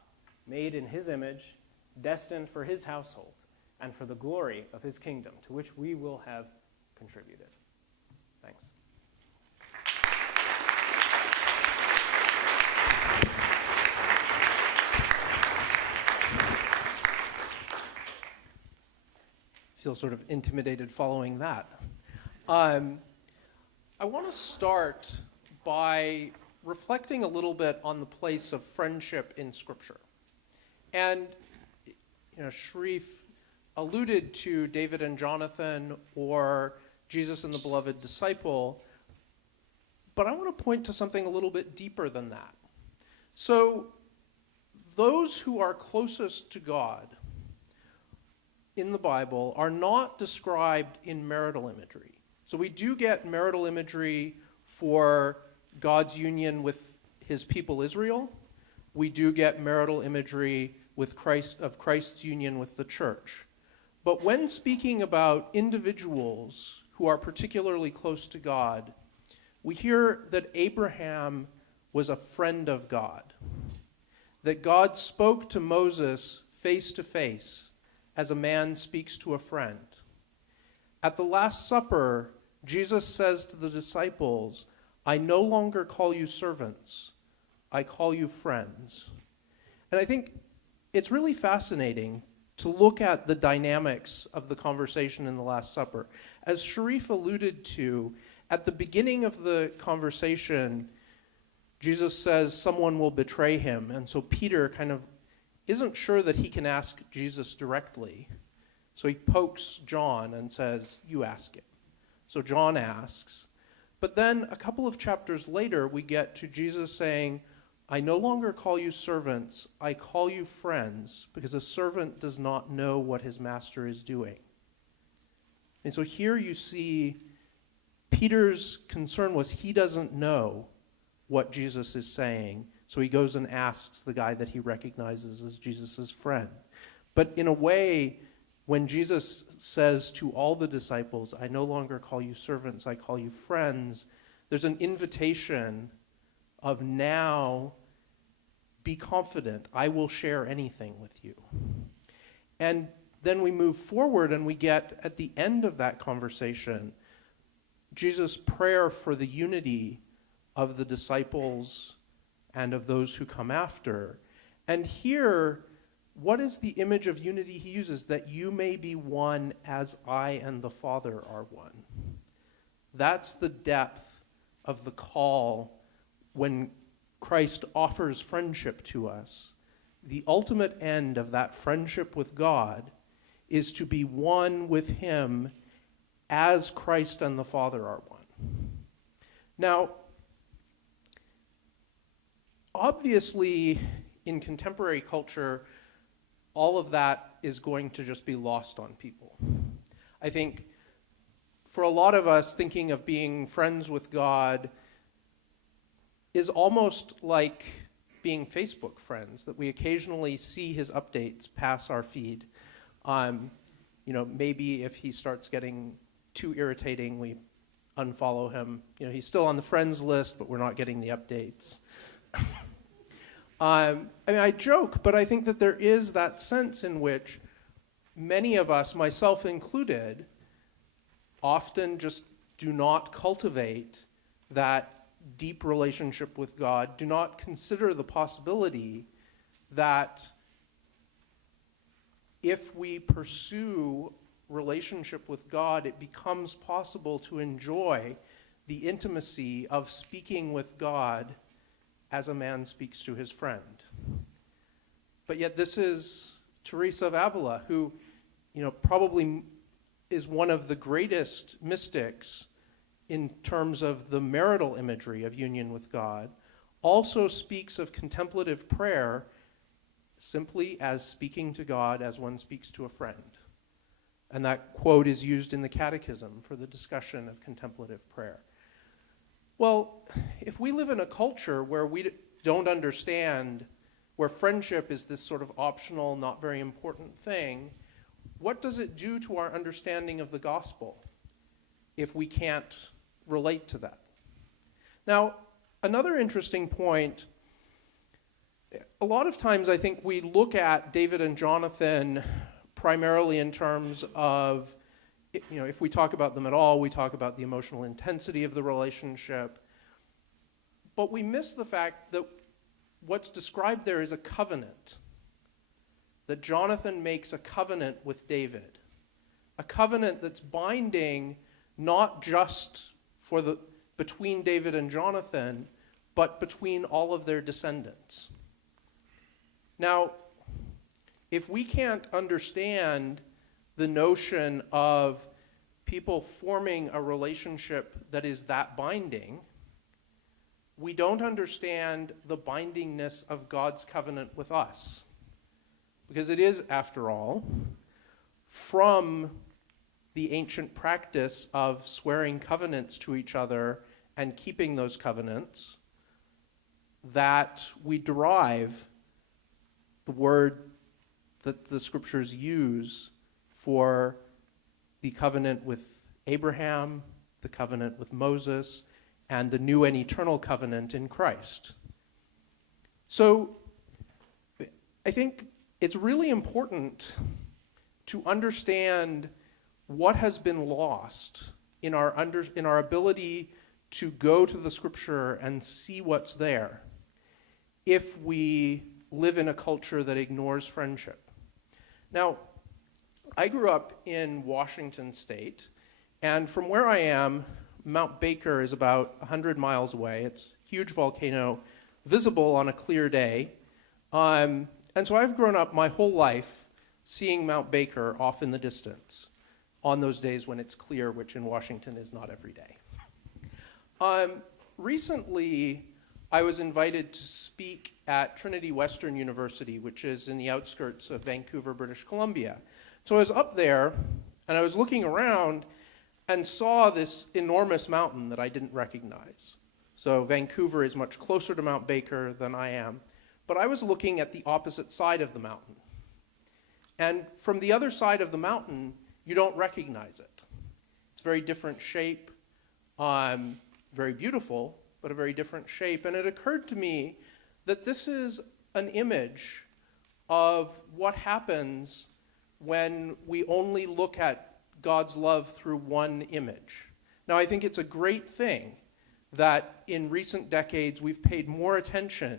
made in his image, destined for his household, and for the glory of his kingdom, to which we will have contributed. Thanks. Feel sort of intimidated following that. I want to start by reflecting a little bit on the place of friendship in Scripture. And Sherif alluded to David and Jonathan or Jesus and the beloved disciple. But I want to point to something a little bit deeper than that. So, those who are closest to God in the Bible are not described in marital imagery. So we do get marital imagery for God's union with his people Israel. We do get marital imagery with Christ's union with the church. But when speaking about individuals who are particularly close to God, we hear that Abraham was a friend of God, that God spoke to Moses face to face as a man speaks to a friend. At the Last Supper, Jesus says to the disciples, "I no longer call you servants, I call you friends." And I think it's really fascinating to look at the dynamics of the conversation in the Last Supper. As Sherif alluded to, at the beginning of the conversation, Jesus says someone will betray him, and so Peter kind of isn't sure that he can ask Jesus directly. So he pokes John and says, "You ask him." So John asks. But then a couple of chapters later, we get to Jesus saying, "I no longer call you servants, I call you friends, because a servant does not know what his master is doing." And so here you see Peter's concern was he doesn't know what Jesus is saying, so he goes and asks the guy that he recognizes as Jesus' friend. But in a way, when Jesus says to all the disciples, "I no longer call you servants, I call you friends," there's an invitation of now, be confident, I will share anything with you. And then we move forward and we get at the end of that conversation, Jesus' prayer for the unity of the disciples and of those who come after. And here, what is the image of unity he uses? That you may be one as I and the Father are one. That's the depth of the call when Christ offers friendship to us. The ultimate end of that friendship with God is to be one with him as Christ and the Father are one. Now, obviously, in contemporary culture, all of that is going to just be lost on people. I think for a lot of us, thinking of being friends with God is almost like being Facebook friends, that we occasionally see his updates pass our feed. Maybe if he starts getting too irritating, we unfollow him. He's still on the friends list, but we're not getting the updates. I joke, but I think that there is that sense in which many of us, myself included, often just do not cultivate that deep relationship with God, do not consider the possibility that if we pursue relationship with God, it becomes possible to enjoy the intimacy of speaking with God as a man speaks to his friend. But yet this is Teresa of Avila, who, probably is one of the greatest mystics in terms of the marital imagery of union with God, also speaks of contemplative prayer simply as speaking to God as one speaks to a friend. And that quote is used in the Catechism for the discussion of contemplative prayer. Well, if we live in a culture where we don't understand, where friendship is this sort of optional, not very important thing, what does it do to our understanding of the gospel if we can't relate to that? Now, another interesting point, a lot of times I think we look at David and Jonathan primarily in terms of, if we talk about them at all, we talk about the emotional intensity of the relationship. But we miss the fact that what's described there is a covenant. That Jonathan makes a covenant with David. A covenant that's binding not just between David and Jonathan, but between all of their descendants. Now, if we can't understand the notion of people forming a relationship that is that binding, we don't understand the bindingness of God's covenant with us. Because it is, after all, from the ancient practice of swearing covenants to each other and keeping those covenants that we derive the word that the scriptures use for the covenant with Abraham, the covenant with Moses, and the new and eternal covenant in Christ. So I think it's really important to understand what has been lost in our ability to go to the scripture and see what's there if we live in a culture that ignores friendship. Now, I grew up in Washington State, and from where I am, Mount Baker is about 100 miles away. It's a huge volcano, visible on a clear day. And so I've grown up my whole life seeing Mount Baker off in the distance on those days when it's clear, which in Washington is not every day. Recently, I was invited to speak at Trinity Western University, which is in the outskirts of Vancouver, British Columbia. So I was up there, and I was looking around and saw this enormous mountain that I didn't recognize. So Vancouver is much closer to Mount Baker than I am. But I was looking at the opposite side of the mountain. And from the other side of the mountain, you don't recognize it. It's a very different shape, very beautiful, but a very different shape. And it occurred to me that this is an image of what happens when we only look at God's love through one image. Now, I think it's a great thing that in recent decades we've paid more attention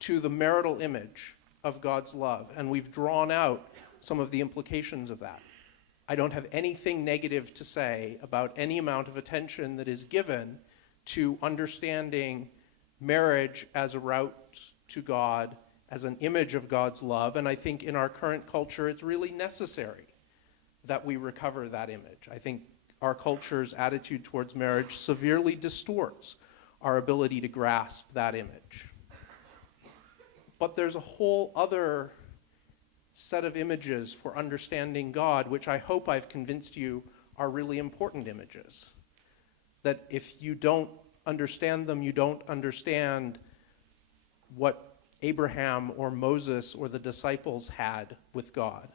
to the marital image of God's love, and we've drawn out some of the implications of that. I don't have anything negative to say about any amount of attention that is given to understanding marriage as a route to God, as an image of God's love, and I think in our current culture it's really necessary that we recover that image. I think our culture's attitude towards marriage severely distorts our ability to grasp that image. But there's a whole other set of images for understanding God, which I hope I've convinced you are really important images. That if you don't understand them, you don't understand what Abraham or Moses or the disciples had with God.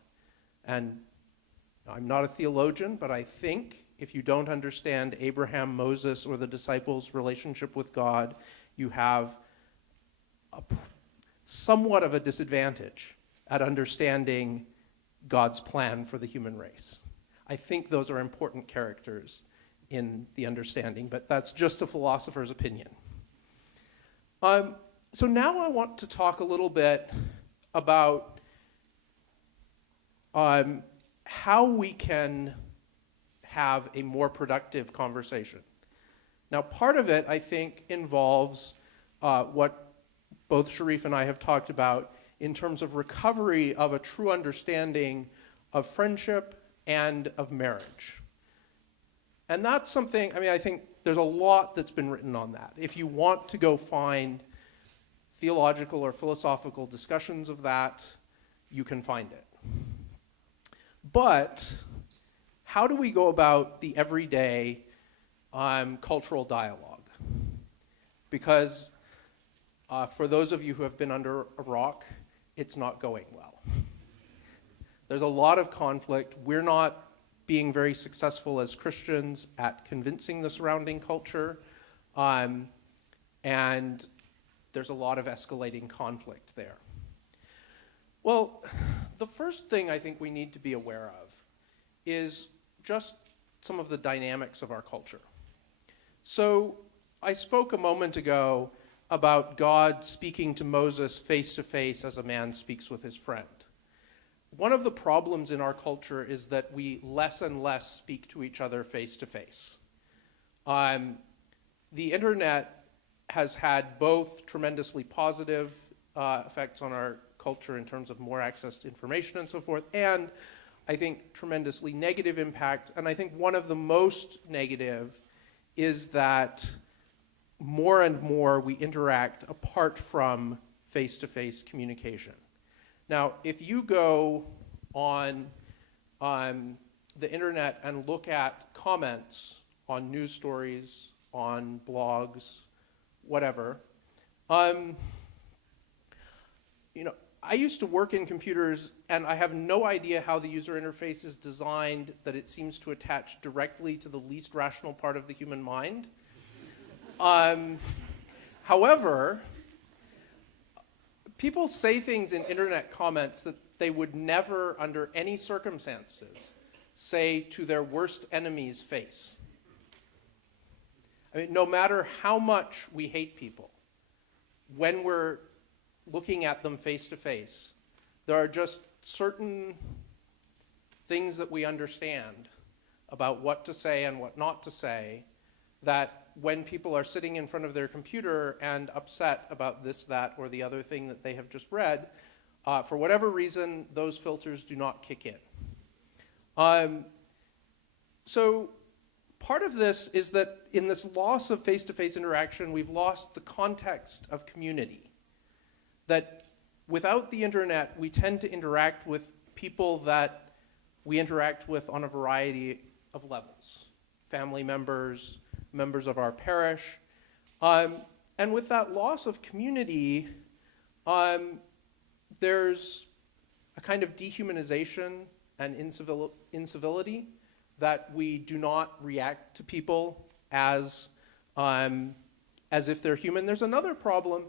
And I'm not a theologian, but I think if you don't understand Abraham, Moses, or the disciples' relationship with God, you have somewhat of a disadvantage at understanding God's plan for the human race. I think those are important characters in the understanding, but that's just a philosopher's opinion. So now I want to talk a little bit about how we can have a more productive conversation. Now, part of it, I think, involves what both Sherif and I have talked about in terms of recovery of a true understanding of friendship and of marriage. And that's something, I think there's a lot that's been written on that. If you want to go find theological or philosophical discussions of that, you can find it. But how do we go about the everyday cultural dialogue? Because for those of you who have been under a rock, it's not going well. There's a lot of conflict. We're not being very successful as Christians at convincing the surrounding culture, and there's a lot of escalating conflict there. Well, the first thing I think we need to be aware of is just some of the dynamics of our culture. So I spoke a moment ago about God speaking to Moses face to face as a man speaks with his friend. One of the problems in our culture is that we less and less speak to each other face to face. The internet has had both tremendously positive effects on our culture in terms of more access to information and so forth, and I think, tremendously negative impact. And I think one of the most negative is that more and more we interact apart from face-to-face communication. Now, if you go on the internet and look at comments on news stories, on blogs, whatever, I used to work in computers, and I have no idea how the user interface is designed that it seems to attach directly to the least rational part of the human mind. However, people say things in internet comments that they would never, under any circumstances, say to their worst enemy's face. I mean, no matter how much we hate people, when we're looking at them face to face, there are just certain things that we understand about what to say and what not to say, that when people are sitting in front of their computer and upset about this, that, or the other thing that they have just read, for whatever reason, those filters do not kick in. So part of this is that in this loss of face-to-face interaction, we've lost the context of community. That without the internet, we tend to interact with people that we interact with on a variety of levels. Family members, members of our parish. And with that loss of community, there's a kind of dehumanization and incivility that we do not react to people as if they're human. There's another problem.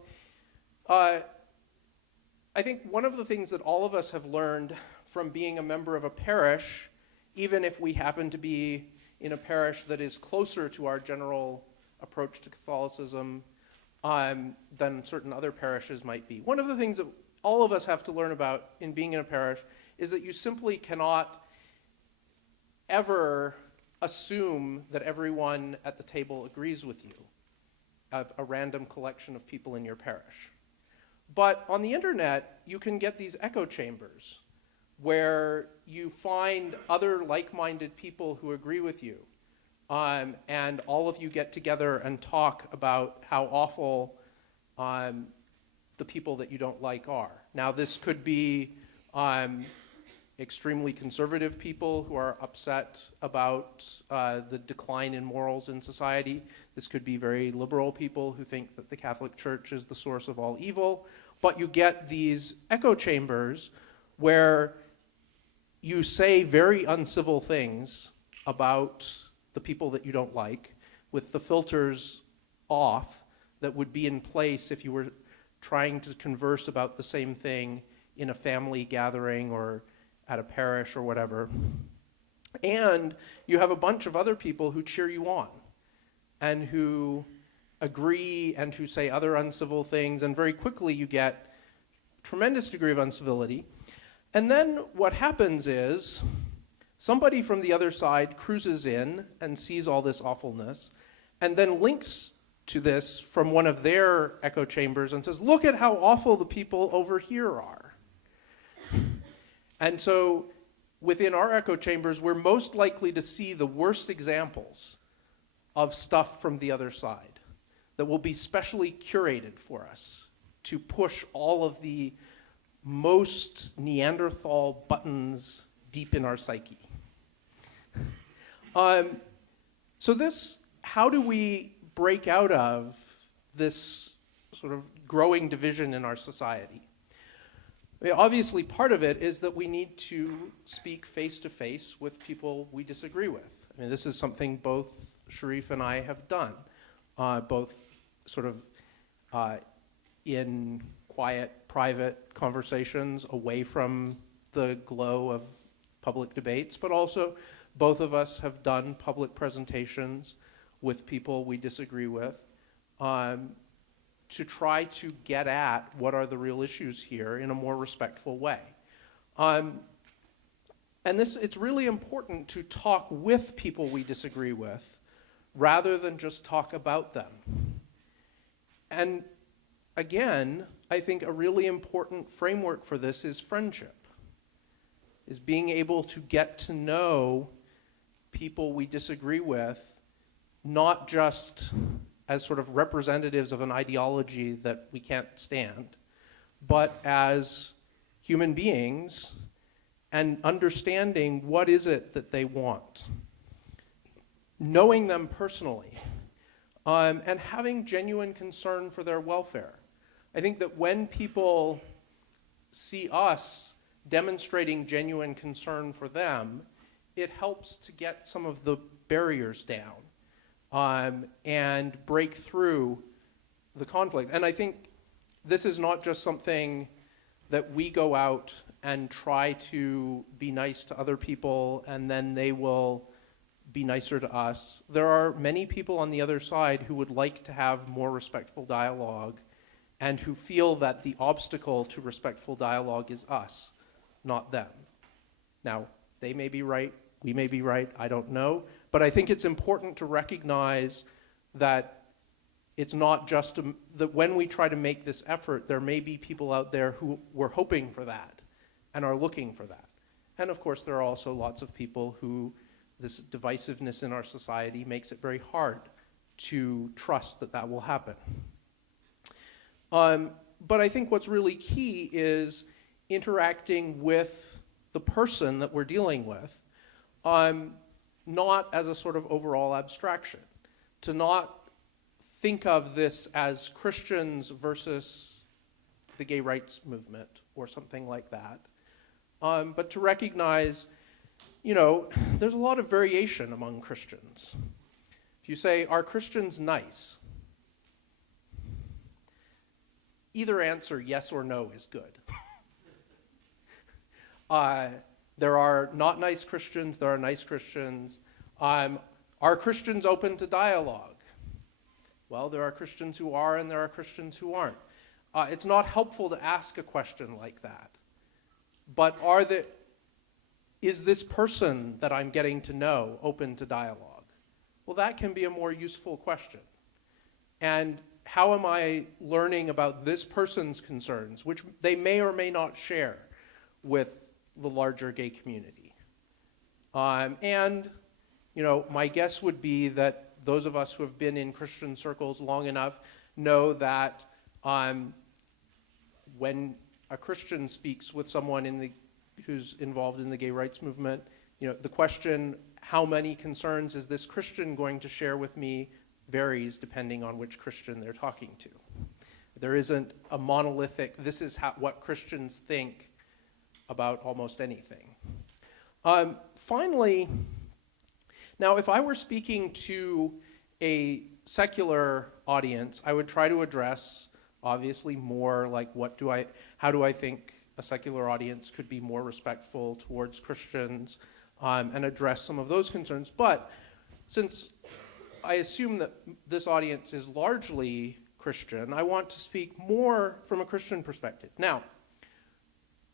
I think one of the things that all of us have learned from being a member of a parish, even if we happen to be in a parish that is closer to our general approach to Catholicism than certain other parishes might be. One of the things that all of us have to learn about in being in a parish is that you simply cannot ever assume that everyone at the table agrees with you, of a random collection of people in your parish. But on the internet, you can get these echo chambers where you find other like-minded people who agree with you, and all of you get together and talk about how awful the people that you don't like are. Now, this could be extremely conservative people who are upset about the decline in morals in society. This could be very liberal people who think that the Catholic Church is the source of all evil. But you get these echo chambers where you say very uncivil things about the people that you don't like, with the filters off that would be in place if you were trying to converse about the same thing in a family gathering or at a parish or whatever. And you have a bunch of other people who cheer you on and who agree and who say other uncivil things, and very quickly you get a tremendous degree of uncivility. And then what happens is somebody from the other side cruises in and sees all this awfulness and then links to this from one of their echo chambers and says, look at how awful the people over here are. And so within our echo chambers, we're most likely to see the worst examples of stuff from the other side that will be specially curated for us to push all of the most Neanderthal buttons deep in our psyche. So how do we break out of this sort of growing division in our society? I mean, obviously, part of it is that we need to speak face-to-face with people we disagree with. I mean, this is something both Sherif and I have done, both sort of in quiet, private conversations away from the glow of public debates, but also both of us have done public presentations with people we disagree with to try to get at what are the real issues here in a more respectful way. And it's really important to talk with people we disagree with rather than just talk about them. And again, I think a really important framework for this is friendship. is being able to get to know people we disagree with, not just as sort of representatives of an ideology that we can't stand, but as human beings and understanding what is it that they want, knowing them personally, and having genuine concern for their welfare. I think that when people see us demonstrating genuine concern for them, it helps to get some of the barriers down and break through the conflict. And I think this is not just something that we go out and try to be nice to other people and then they will be nicer to us. There are many people on the other side who would like to have more respectful dialogue and who feel that the obstacle to respectful dialogue is us, not them. Now, they may be right, we may be right, I don't know, but I think it's important to recognize that it's not just that when we try to make this effort, there may be people out there who were hoping for that and are looking for that. And of course, there are also lots of people who this divisiveness in our society makes it very hard to trust that that will happen. But I think what's really key is interacting with the person that we're dealing with, not as a sort of overall abstraction, to not think of this as Christians versus the gay rights movement or something like that, but to recognize, there's a lot of variation among Christians. If you say, are Christians nice? Either answer, yes or no, is good. There are not nice Christians, there are nice Christians. Are Christians open to dialogue? Well, there are Christians who are and there are Christians who aren't. It's not helpful to ask a question like that. But is this person that I'm getting to know open to dialogue? Well, that can be a more useful question. And how am I learning about this person's concerns, which they may or may not share with the larger gay community? And my guess would be that those of us who have been in Christian circles long enough know that when a Christian speaks with someone who's involved in the gay rights movement, the question, how many concerns is this Christian going to share with me, varies depending on which Christian they're talking to. There isn't a monolithic, this is what Christians think about almost anything. Finally, now if I were speaking to a secular audience, I would try to address obviously more like how do I think a secular audience could be more respectful towards Christians and address some of those concerns. But since I assume that this audience is largely Christian, I want to speak more from a Christian perspective. Now,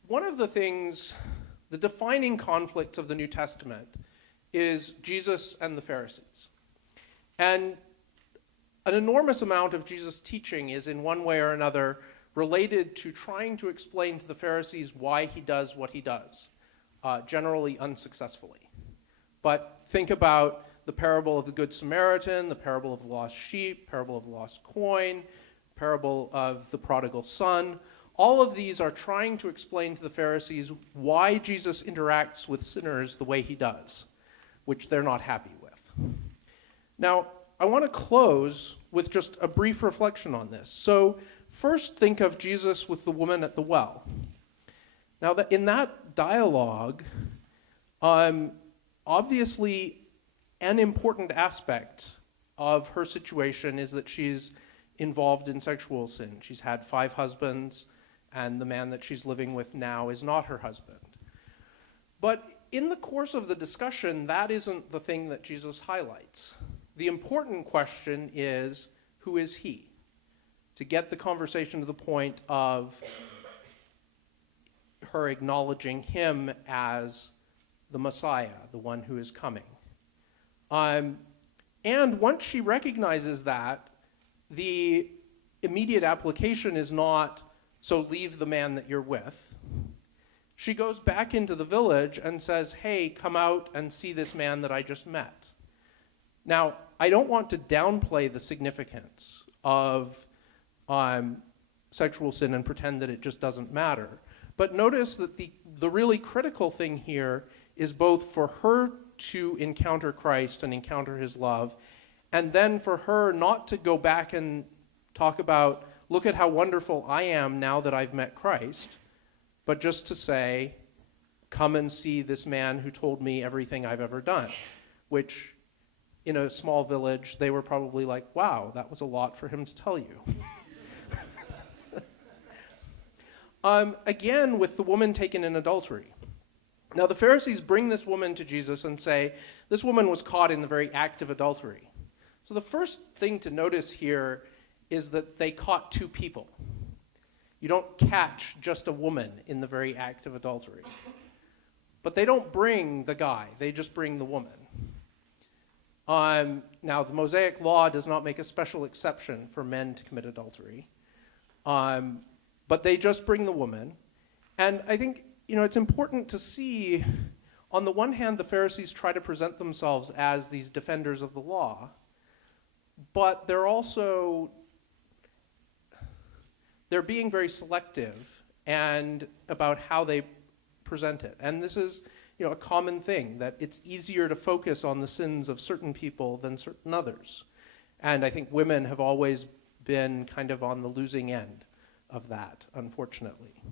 one of the things, the defining conflict of the New Testament is Jesus and the Pharisees. And an enormous amount of Jesus' teaching is in one way or another related to trying to explain to the Pharisees why he does what he does, generally unsuccessfully. But think about the parable of the Good Samaritan, the parable of the lost sheep, parable of the lost coin, parable of the prodigal son. All of these are trying to explain to the Pharisees why Jesus interacts with sinners the way he does, which they're not happy with. Now, I want to close with just a brief reflection on this. So first think of Jesus with the woman at the well. Now, in that dialogue, obviously an important aspect of her situation is that she's involved in sexual sin. She's had 5 husbands, and the man that she's living with now is not her husband. But in the course of the discussion, that isn't the thing that Jesus highlights. The important question is, who is he? To get the conversation to the point of her acknowledging him as the Messiah, the one who is coming. And once she recognizes that, the immediate application is not, so leave the man that you're with. she goes back into the village and says, hey, come out and see this man that I just met. Now, I don't want to downplay the significance of sexual sin and pretend that it just doesn't matter. But notice that the really critical thing here is both for her to encounter Christ and encounter his love, and then for her not to go back and talk about, look at how wonderful I am now that I've met Christ, but just to say, come and see this man who told me everything I've ever done, which in a small village, they were probably like, wow, that was a lot for him to tell you. Again, with the woman taken in adultery. Now, the Pharisees bring this woman to Jesus and say, this woman was caught in the very act of adultery. So the first thing to notice here is that they caught two people. You don't catch just a woman in the very act of adultery. But they don't bring the guy, they just bring the woman. Now, the Mosaic law does not make a special exception for men to commit adultery. But they just bring the woman. And I think, it's important to see, on the one hand, the Pharisees try to present themselves as these defenders of the law, but they're being very selective and about how they present it. And this is, a common thing, that it's easier to focus on the sins of certain people than certain others. And I think women have always been kind of on the losing end of that, unfortunately.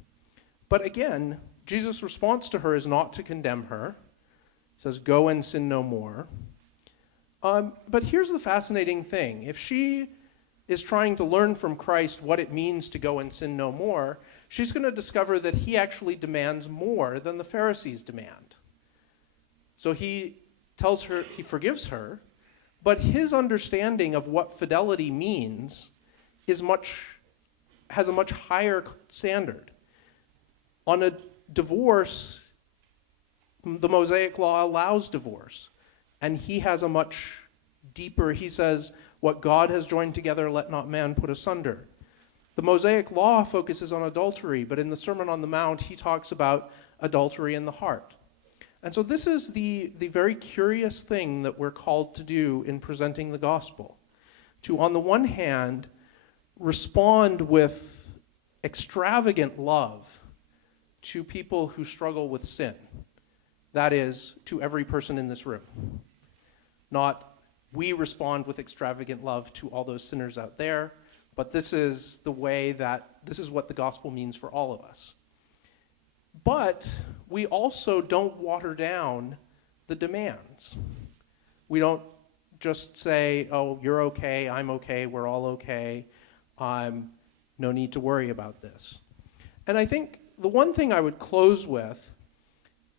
But again, Jesus' response to her is not to condemn her. He says, go and sin no more. But here's the fascinating thing. If she is trying to learn from Christ what it means to go and sin no more, she's going to discover that he actually demands more than the Pharisees demand. So he tells her, he forgives her, but his understanding of what fidelity means has a much higher standard. On a divorce, the Mosaic law allows divorce, and he has a much deeper, he says, what God has joined together, let not man put asunder. The Mosaic law focuses on adultery, but in the Sermon on the Mount, he talks about adultery in the heart. And so this is the very curious thing that we're called to do in presenting the gospel. To, on the one hand, respond with extravagant love to people who struggle with sin. That is, to every person in this room. Not we respond with extravagant love to all those sinners out there, but this is what the gospel means for all of us. But we also don't water down the demands. We don't just say, oh, you're okay, I'm okay, we're all okay, no need to worry about this. And I think the one thing I would close with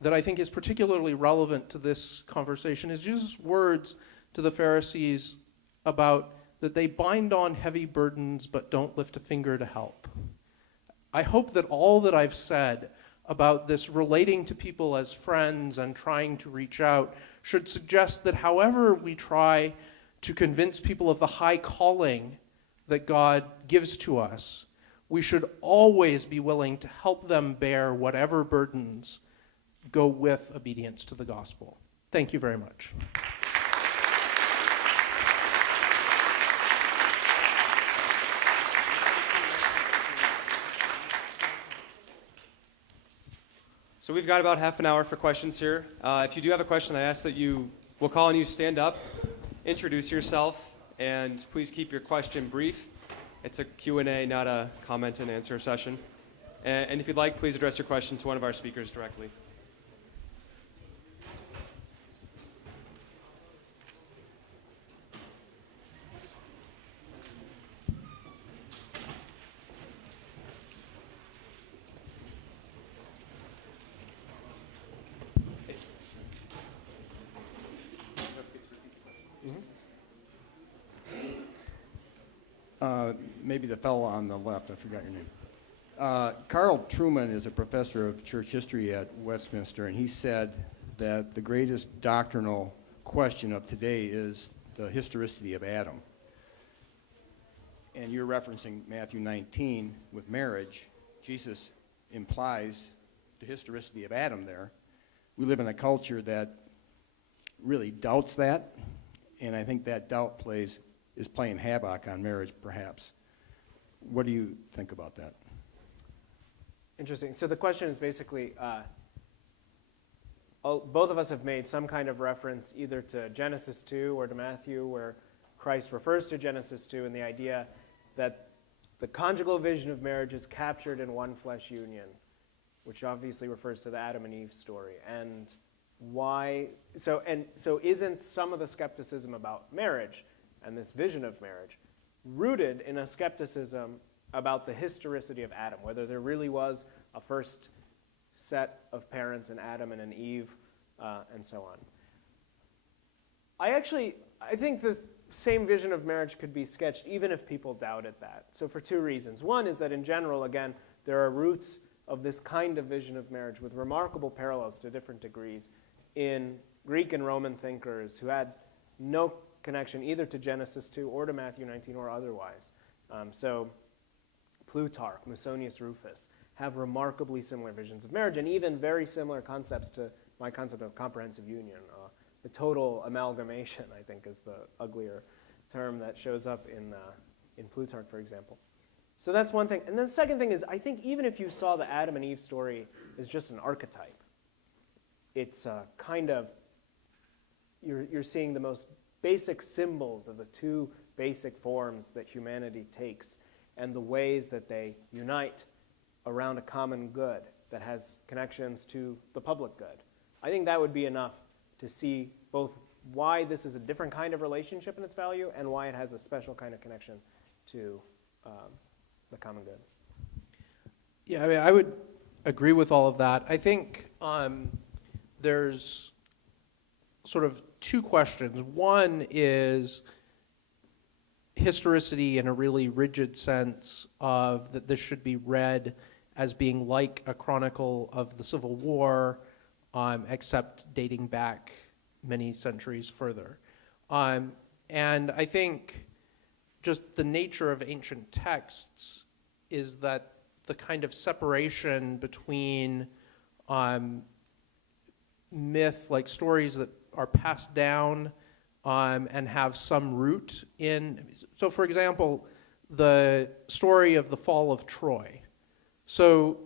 that I think is particularly relevant to this conversation is Jesus' words to the Pharisees about that they bind on heavy burdens but don't lift a finger to help. I hope that all that I've said about this relating to people as friends and trying to reach out should suggest that however we try to convince people of the high calling that God gives to us, we should always be willing to help them bear whatever burdens go with obedience to the gospel. Thank you very much. So we've got about half an hour for questions here. If you do have a question, I ask that we'll call on you, stand up, introduce yourself, and please keep your question brief. It's a Q&A, not a comment and answer session. And if you'd like, please address your question to one of our speakers directly. Maybe the fellow on the left, I forgot your name. Carl Truman is a professor of church history at Westminster, and he said that the greatest doctrinal question of today is the historicity of Adam. And you're referencing Matthew 19 with marriage. Jesus implies the historicity of Adam there. We live in a culture that really doubts that, and I think that doubt is playing havoc on marriage, perhaps. What do you think about that? Interesting. So the question is basically, both of us have made some kind of reference either to Genesis 2 or to Matthew, where Christ refers to Genesis 2 and the idea that the conjugal vision of marriage is captured in one flesh union, which obviously refers to the Adam and Eve story. And why? So isn't some of the skepticism about marriage and this vision of marriage rooted in a skepticism about the historicity of Adam, whether there really was a first set of parents, an Adam and an Eve, and so on? I think the same vision of marriage could be sketched even if people doubted that. So for two reasons. One is that in general, again, there are roots of this kind of vision of marriage with remarkable parallels to different degrees in Greek and Roman thinkers who had no connection either to Genesis 2 or to Matthew 19 or otherwise. So Plutarch, Musonius Rufus have remarkably similar visions of marriage and even very similar concepts to my concept of comprehensive union. The total amalgamation, I think, is the uglier term that shows up in Plutarch, for example. So that's one thing. And then the second thing is, I think even if you saw the Adam and Eve story as just an archetype, it's kind of, you're seeing the most basic symbols of the two basic forms that humanity takes and the ways that they unite around a common good that has connections to the public good. I think that would be enough to see both why this is a different kind of relationship in its value and why it has a special kind of connection to the common good. Yeah, I mean, I would agree with all of that. I think there's sort of two questions. One is historicity in a really rigid sense of that this should be read as being like a chronicle of the Civil War, except dating back many centuries further. And I think just the nature of ancient texts is that the kind of separation between myth, like stories that are passed down and have some root in. So, for example, the story of the fall of Troy. So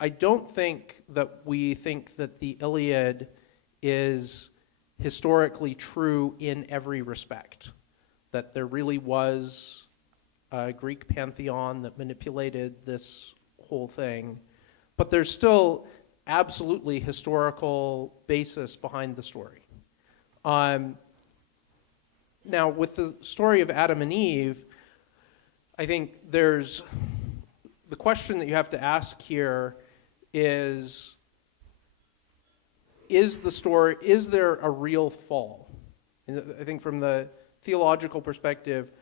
I don't think that we think that the Iliad is historically true in every respect, that there really was a Greek pantheon that manipulated this whole thing, but there's still absolutely historical basis behind the story. Now, with the story of Adam and Eve, I think there's the question that you have to ask here is there a real fall? And I think from the theological perspective,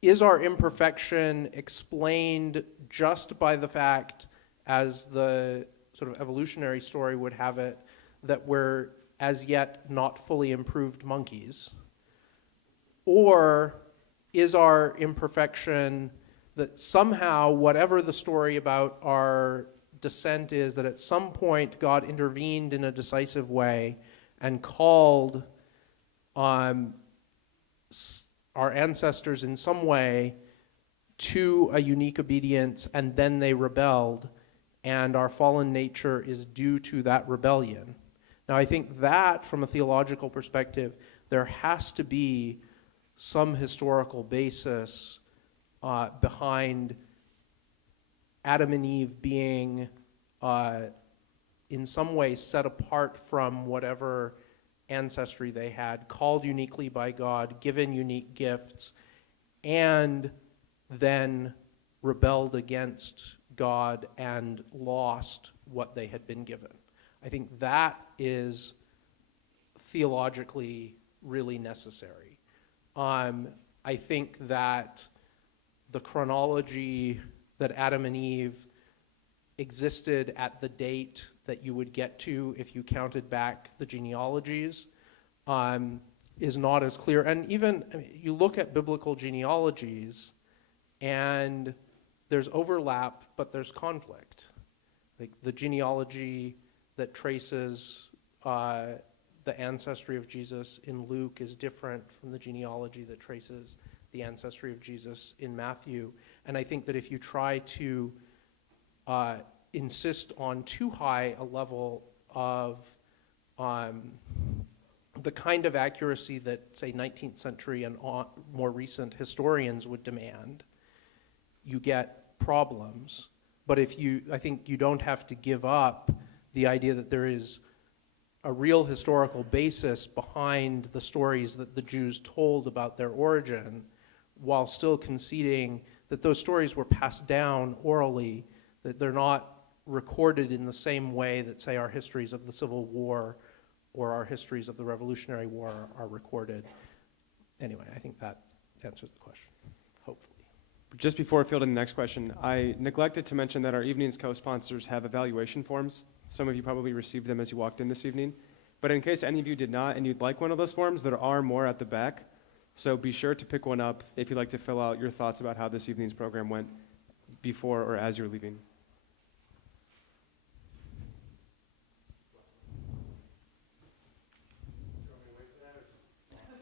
is our imperfection explained just by the fact, as the sort of evolutionary story would have it, that we're as yet not fully improved monkeys? Or is our imperfection that somehow, whatever the story about our descent is, that at some point God intervened in a decisive way and called our ancestors in some way to a unique obedience, and then they rebelled, and our fallen nature is due to that rebellion. Now, I think that, from a theological perspective, there has to be some historical basis behind Adam and Eve being in some way set apart from whatever ancestry they had, called uniquely by God, given unique gifts, and then rebelled against God and lost what they had been given. I think that is theologically really necessary. I think that the chronology that Adam and Eve existed at the date that you would get to if you counted back the genealogies is not as clear. And even you look at biblical genealogies and there's overlap, but there's conflict. like the genealogy that traces the ancestry of Jesus in Luke is different from the genealogy that traces the ancestry of Jesus in Matthew. And I think that if you try to insist on too high a level of the kind of accuracy that, say, 19th century and more recent historians would demand, you get problems. But I think you don't have to give up the idea that there is a real historical basis behind the stories that the Jews told about their origin, while still conceding that those stories were passed down orally, that they're not recorded in the same way that, say, our histories of the Civil War or our histories of the Revolutionary War are recorded. Anyway, I think that answers the question, hopefully. Just before fielding the next question, I neglected to mention that our evening's co-sponsors have evaluation forms. Some of you probably received them as you walked in this evening. But in case any of you did not and you'd like one of those forms, there are more at the back. So be sure to pick one up if you'd like to fill out your thoughts about how this evening's program went before or as you're leaving.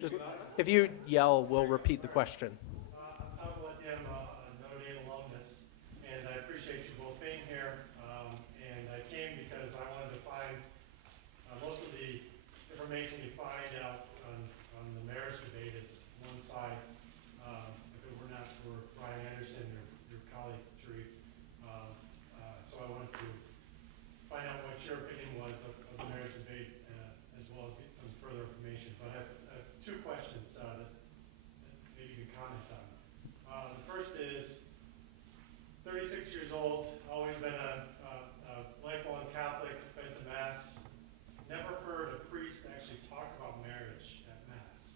Just, if you yell, we'll repeat the question. I'm Tom Valentian, a Notre Dame alumnus, and I appreciate you both being here. And I came because I wanted to find most of the information you find out on the marriage debate is one side. If it were not for Brian Anderson, your colleague, Sherif. So I wanted to find out what your opinion was of the marriage debate, as well as get some further information. But I have two questions that maybe you can comment on. The first is, 36 years old, always been a lifelong Catholic, been to Mass, never heard a priest actually talk about marriage at Mass,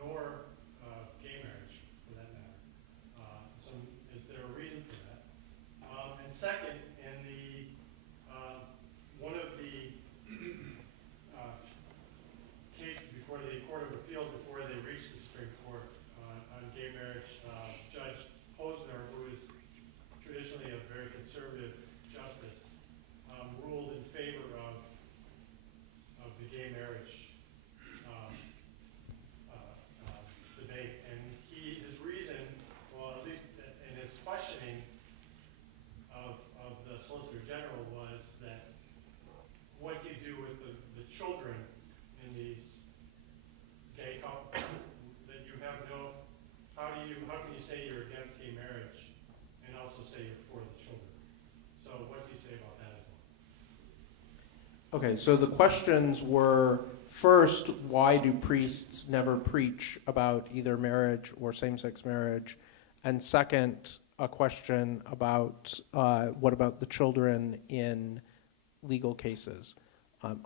nor gay marriage, for that matter. So is there a reason for that? And second, in the one of the cases before the Court of Appeal, before they reached the Supreme Court on gay marriage, Judge Posner, who is traditionally a very conservative justice, ruled in favor of the gay marriage debate. And his reason, well, at least in his questioning of the Solicitor General, was that what do you do with the children in these gay couples that you have no, how can you say you're against gay marriage and also say you're for the children? So what do you say about that as well? Okay, so the questions were, first, why do priests never preach about either marriage or same-sex marriage? And second, a question about what about the children in legal cases?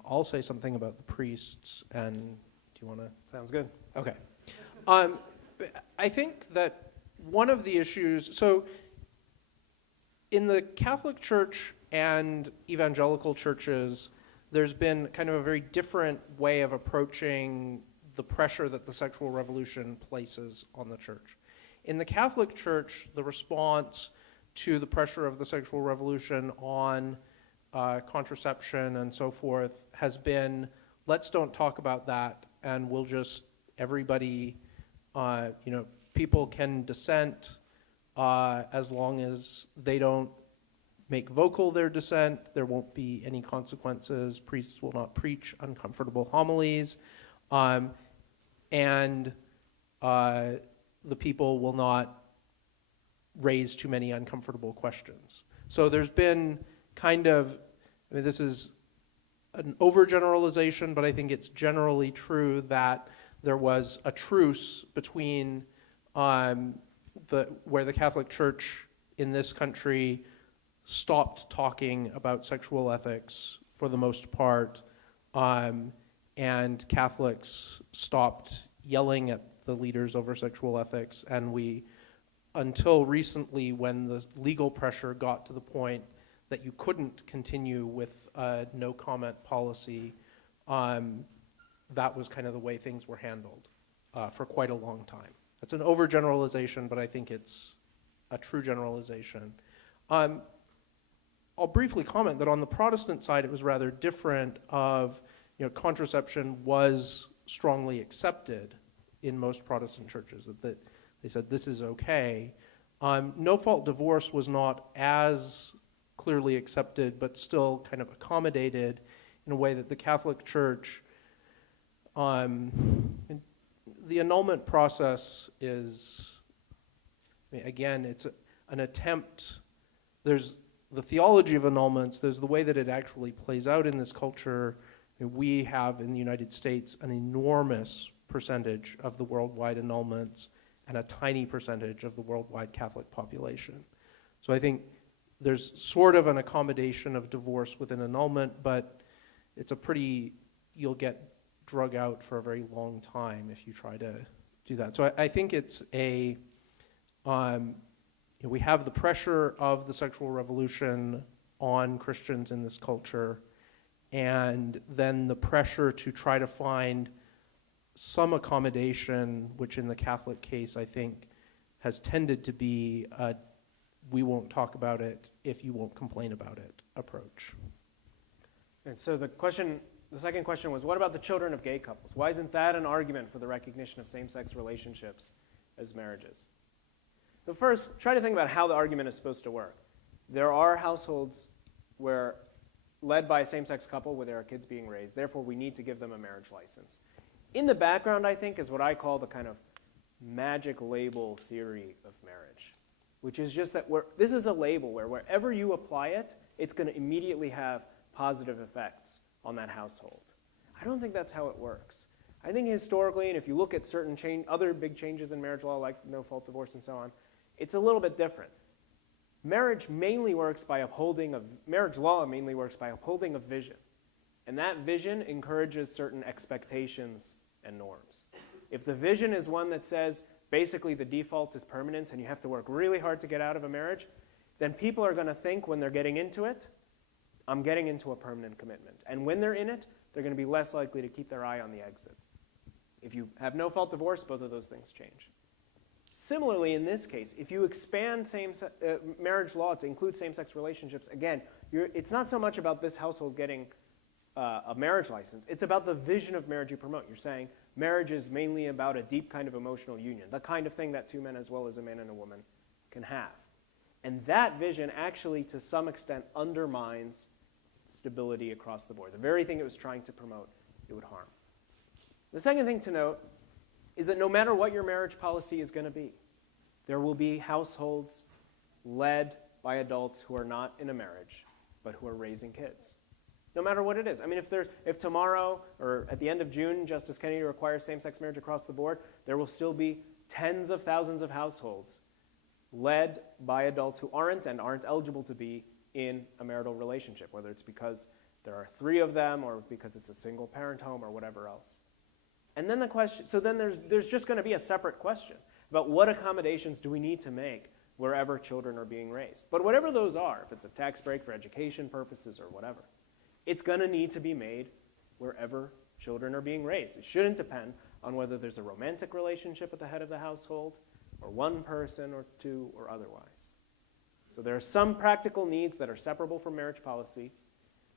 I'll say something about the priests, and do you want to? Sounds good. Okay. I think that one of the issues, so in the Catholic Church and evangelical churches, there's been kind of a very different way of approaching the pressure that the sexual revolution places on the church. In the Catholic Church, the response to the pressure of the sexual revolution on contraception and so forth has been, let's don't talk about that, and we'll just, everybody, people can dissent as long as they don't make vocal their dissent. There won't be any consequences. Priests will not preach uncomfortable homilies, and the people will not raise too many uncomfortable questions. So there's been kind of, this is an overgeneralization, but I think it's generally true that there was a truce between where the Catholic Church in this country stopped talking about sexual ethics for the most part, and Catholics stopped yelling at the leaders over sexual ethics, and we, until recently, when the legal pressure got to the point that you couldn't continue with a no comment policy, that was kind of the way things were handled for quite a long time. That's an overgeneralization, but I think it's a true generalization. I'll briefly comment that on the Protestant side, it was rather different of, contraception was strongly accepted in most Protestant churches, that they said this is okay. No-fault divorce was not as clearly accepted, but still kind of accommodated in a way that the Catholic Church, the annulment process is, again, it's an attempt. There's the theology of annulments, there's the way that it actually plays out in this culture. We have in the United States an enormous percentage of the worldwide annulments and a tiny percentage of the worldwide Catholic population. So I think there's sort of an accommodation of divorce with an annulment, but it's you'll get drug out for a very long time if you try to do that. So I think it's we have the pressure of the sexual revolution on Christians in this culture, and then the pressure to try to find some accommodation, which in the Catholic case I think has tended to be a we won't talk about it if you won't complain about it approach. And so the second question was, what about the children of gay couples? Why isn't that an argument for the recognition of same-sex relationships as marriages? So first, try to think about how the argument is supposed to work. There are households led by a same-sex couple where there are kids being raised. Therefore, we need to give them a marriage license. In the background, I think, is what I call the kind of magic label theory of marriage, which is just that this is a label where wherever you apply it, it's going to immediately have positive effects on that household. I don't think that's how it works. I think historically, and if you look at certain other big changes in marriage law, like no-fault divorce and so on, it's a little bit different. Marriage law mainly works by upholding a vision. And that vision encourages certain expectations and norms. If the vision is one that says basically the default is permanence and you have to work really hard to get out of a marriage, then people are going to think when they're getting into it, I'm getting into a permanent commitment. And when they're in it, they're going to be less likely to keep their eye on the exit. If you have no-fault divorce, both of those things change. Similarly, in this case, if you expand marriage law to include same-sex relationships, again, it's not so much about this household getting a marriage license. It's about the vision of marriage you promote. You're saying marriage is mainly about a deep kind of emotional union, the kind of thing that two men as well as a man and a woman can have. And that vision actually, to some extent, undermines stability across the board. The very thing it was trying to promote, it would harm. The second thing to note is that no matter what your marriage policy is going to be, there will be households led by adults who are not in a marriage, but who are raising kids. No matter what it is. I mean, if tomorrow or at the end of June, Justice Kennedy requires same-sex marriage across the board, there will still be tens of thousands of households led by adults who aren't eligible to be in a marital relationship, whether it's because there are 3 of them or because it's a single-parent home or whatever else. And then there's just going to be a separate question about what accommodations do we need to make wherever children are being raised. But whatever those are, if it's a tax break for education purposes or whatever, it's going to need to be made wherever children are being raised. It shouldn't depend on whether there's a romantic relationship at the head of the household or one person or 2 or otherwise. So there are some practical needs that are separable from marriage policy.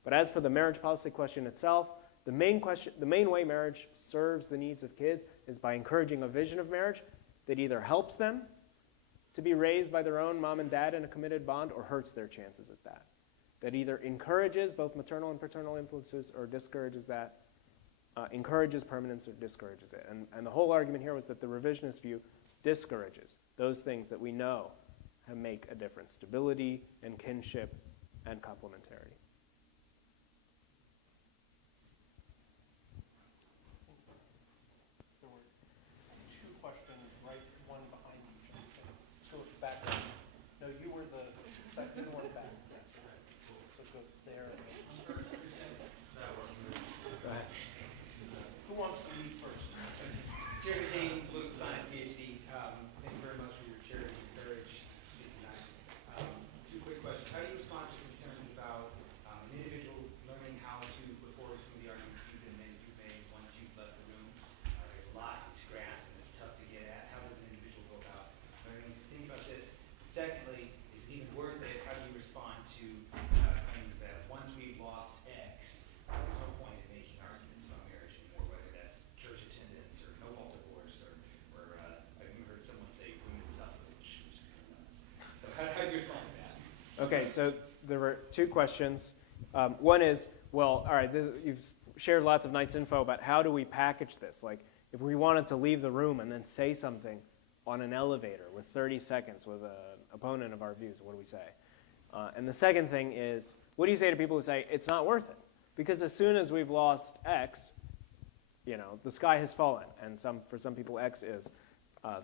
But as for the marriage policy question itself, the main way marriage serves the needs of kids is by encouraging a vision of marriage that either helps them to be raised by their own mom and dad in a committed bond or hurts their chances at that. That either encourages both maternal and paternal influences or discourages that, encourages permanence or discourages it. And the whole argument here was that the revisionist view discourages those things that we know make a difference: stability and kinship and complementarity. There were 2 questions, right, one behind each. Let's go back. No, you were the second one back. Yes. So go there. Go ahead. Who wants to lead first? Chairman Kane, political science PhD. Thank you very much for your charity and courage speaking tonight. 2 quick questions. How do you respond to concerns about Okay, so there were two questions. One is, well, all right, you've shared lots of nice info about how do we package this? Like, if we wanted to leave the room and then say something on an elevator with 30 seconds with an opponent of our views, what do we say? And the second thing is, what do you say to people who say, it's not worth it? Because as soon as we've lost X, the sky has fallen. And for some people, X is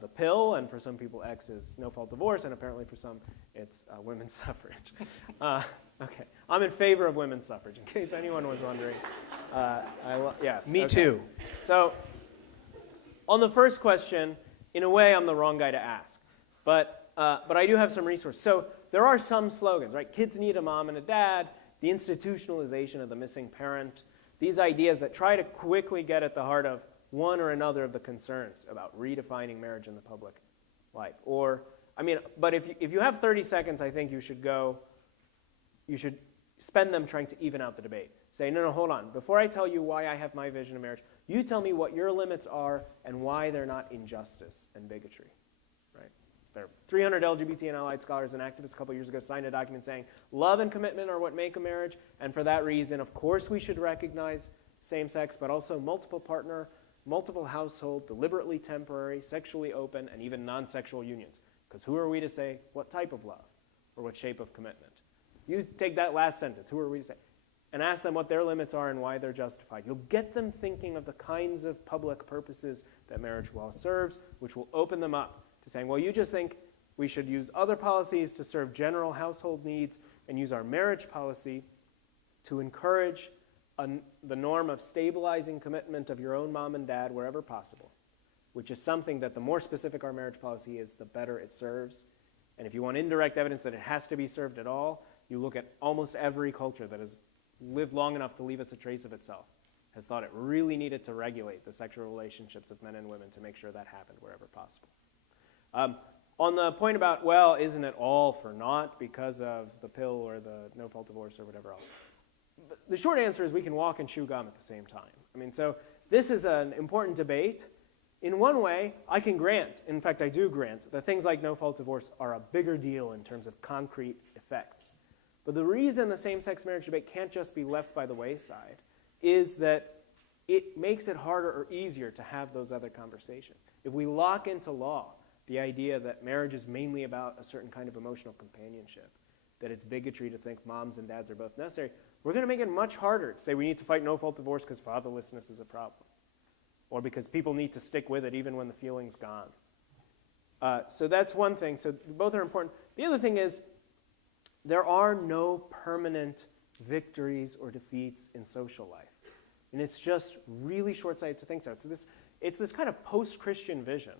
the pill, and for some people, X is no-fault divorce, and apparently for some, it's women's suffrage. Okay, I'm in favor of women's suffrage, in case anyone was wondering. Yes. Me okay. too. So, on the first question, in a way, I'm the wrong guy to ask. But I do have some resources. So, there are some slogans, right? Kids need a mom and a dad, the institutionalization of the missing parent, these ideas that try to quickly get at the heart of one or another of the concerns about redefining marriage in the public life. But if you have 30 seconds, I think you should spend them trying to even out the debate. Say, no, hold on. Before I tell you why I have my vision of marriage, you tell me what your limits are and why they're not injustice and bigotry. Right? There are 300 LGBT and allied scholars and activists a couple years ago signed a document saying, love and commitment are what make a marriage, and for that reason, of course, we should recognize same-sex, but also multiple partner, multiple household, deliberately temporary, sexually open, and even non-sexual unions. Because who are we to say what type of love or what shape of commitment? You take that last sentence, who are we to say? And ask them what their limits are and why they're justified. You'll get them thinking of the kinds of public purposes that marriage law serves, which will open them up to saying, well, you just think we should use other policies to serve general household needs and use our marriage policy to encourage the norm of stabilizing commitment of your own mom and dad wherever possible, which is something that the more specific our marriage policy is, the better it serves. And if you want indirect evidence that it has to be served at all, you look at almost every culture that has lived long enough to leave us a trace of itself, has thought it really needed to regulate the sexual relationships of men and women to make sure that happened wherever possible. On the point about, well, isn't it all for naught because of the pill or the no-fault divorce or whatever else? The short answer is we can walk and chew gum at the same time. So this is an important debate. In one way, I can grant, in fact I do grant, that things like no-fault divorce are a bigger deal in terms of concrete effects. But the reason the same-sex marriage debate can't just be left by the wayside is that it makes it harder or easier to have those other conversations. If we lock into law the idea that marriage is mainly about a certain kind of emotional companionship, that it's bigotry to think moms and dads are both necessary, we're going to make it much harder to say we need to fight no-fault divorce because fatherlessness is a problem, or because people need to stick with it even when the feeling's gone. So that's one thing. So both are important. The other thing is there are no permanent victories or defeats in social life. And it's just really short-sighted to think so. It's this kind of post-Christian vision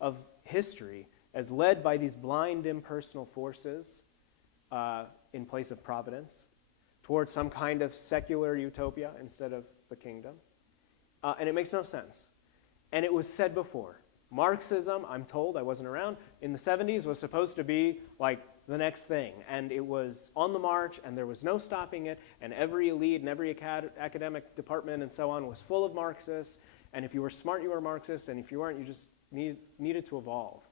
of history as led by these blind impersonal forces in place of providence towards some kind of secular utopia instead of the kingdom. And it makes no sense. And it was said before. Marxism, I'm told, I wasn't around, in the 70s was supposed to be like the next thing. And it was on the march, and there was no stopping it, and every elite and every academic department and so on was full of Marxists. And if you were smart, you were a Marxist, and if you weren't, you just needed to evolve.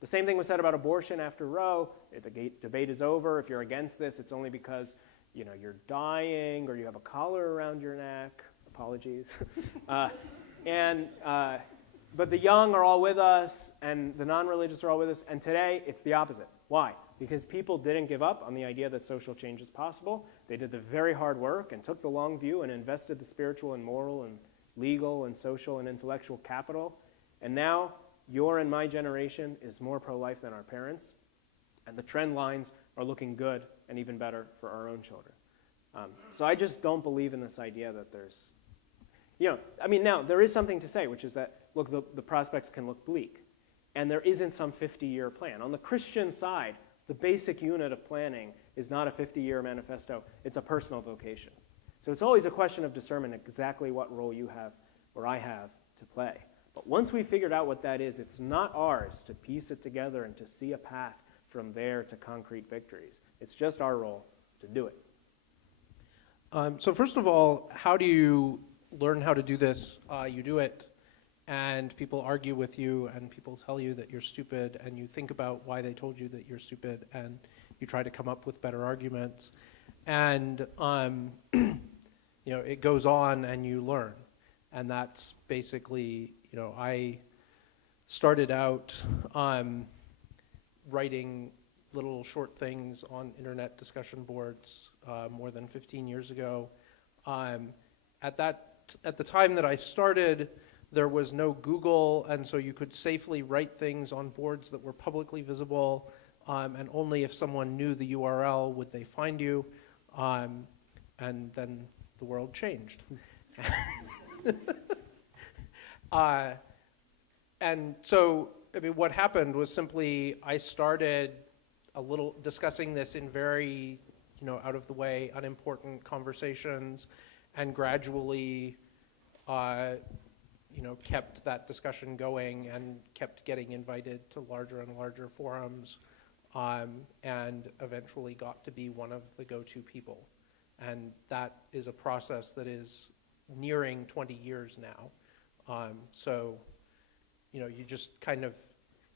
The same thing was said about abortion after Roe. The debate is over. If you're against this, it's only because you're dying or you have a collar around your neck. Apologies. But the young are all with us, and the non-religious are all with us, and today it's the opposite. Why? Because people didn't give up on the idea that social change is possible. They did the very hard work and took the long view and invested the spiritual and moral and legal and social and intellectual capital. And now your and my generation is more pro-life than our parents, and the trend lines are looking good and even better for our own children. So I just don't believe in this idea that there's, now there is something to say, which is that, look, the prospects can look bleak, and there isn't some 50-year plan. On the Christian side, the basic unit of planning is not a 50-year manifesto, it's a personal vocation. So it's always a question of discernment exactly what role you have or I have to play. But once we've figured out what that is, it's not ours to piece it together and to see a path from there to concrete victories. It's just our role to do it. So first of all, how do you learn how to do this? You do it, and people argue with you, and people tell you that you're stupid, and you think about why they told you that you're stupid, and you try to come up with better arguments, and it goes on and you learn. And that's basically, I started out writing little short things on internet discussion boards more than 15 years ago. At the time that I started, there was no Google, and so you could safely write things on boards that were publicly visible, and only if someone knew the URL would they find you, and then the world changed. And so, what happened was simply I started a little discussing this in very, out of the way, unimportant conversations, and gradually, kept that discussion going and kept getting invited to larger and larger forums, and eventually got to be one of the go-to people. And that is a process that is nearing 20 years now. So, you just kind of,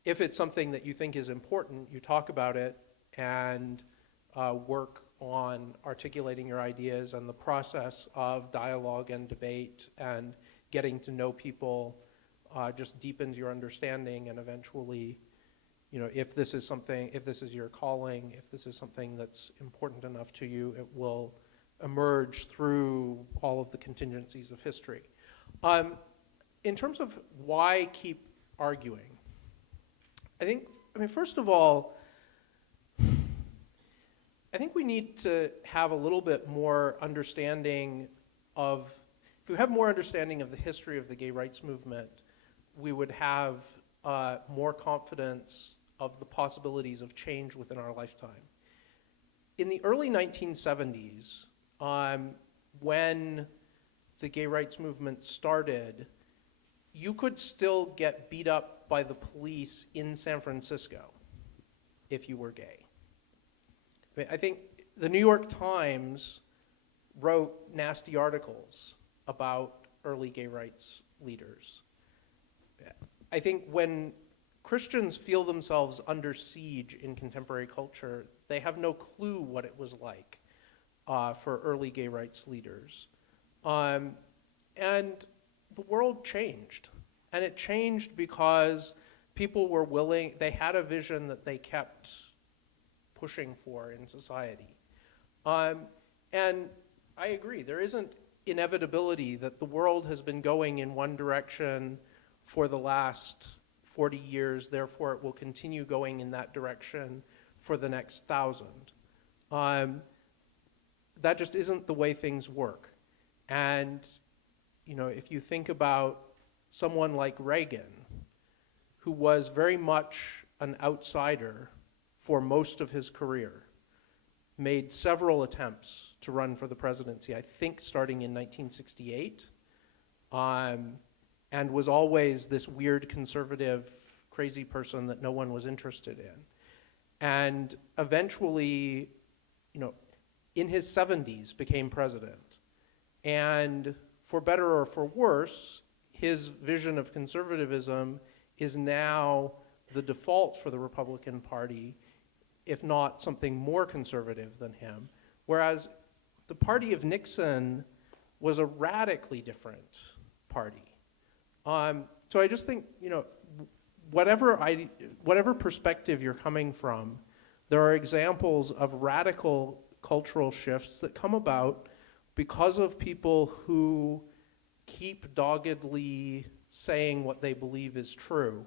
if it's something that you think is important, you talk about it and work on articulating your ideas, and the process of dialogue and debate and getting to know people just deepens your understanding, and eventually, if this is your calling, if this is something that's important enough to you, it will emerge through all of the contingencies of history. In terms of why keep arguing, first of all, I think we need to have a little bit more understanding of, if we have more understanding of the history of the gay rights movement, we would have more confidence of the possibilities of change within our lifetime. In the early 1970s, when the gay rights movement started, you could still get beat up by the police in San Francisco if you were gay. I think the New York Times wrote nasty articles about early gay rights leaders. I think when Christians feel themselves under siege in contemporary culture, they have no clue what it was like for early gay rights leaders. And the world changed. And it changed because people were willing, they had a vision that they kept pushing for in society. And I agree, there isn't inevitability that the world has been going in one direction for the last 40 years, therefore it will continue going in that direction for the next 1,000. That just isn't the way things work. And, if you think about someone like Reagan, who was very much an outsider for most of his career, made several attempts to run for the presidency, I think starting in 1968, and was always this weird conservative, crazy person that no one was interested in. And eventually, in his 70s became president. And for better or for worse, his vision of conservatism is now the default for the Republican Party, if not something more conservative than him. Whereas the party of Nixon was a radically different party. So I just think, whatever perspective you're coming from, there are examples of radical cultural shifts that come about because of people who keep doggedly saying what they believe is true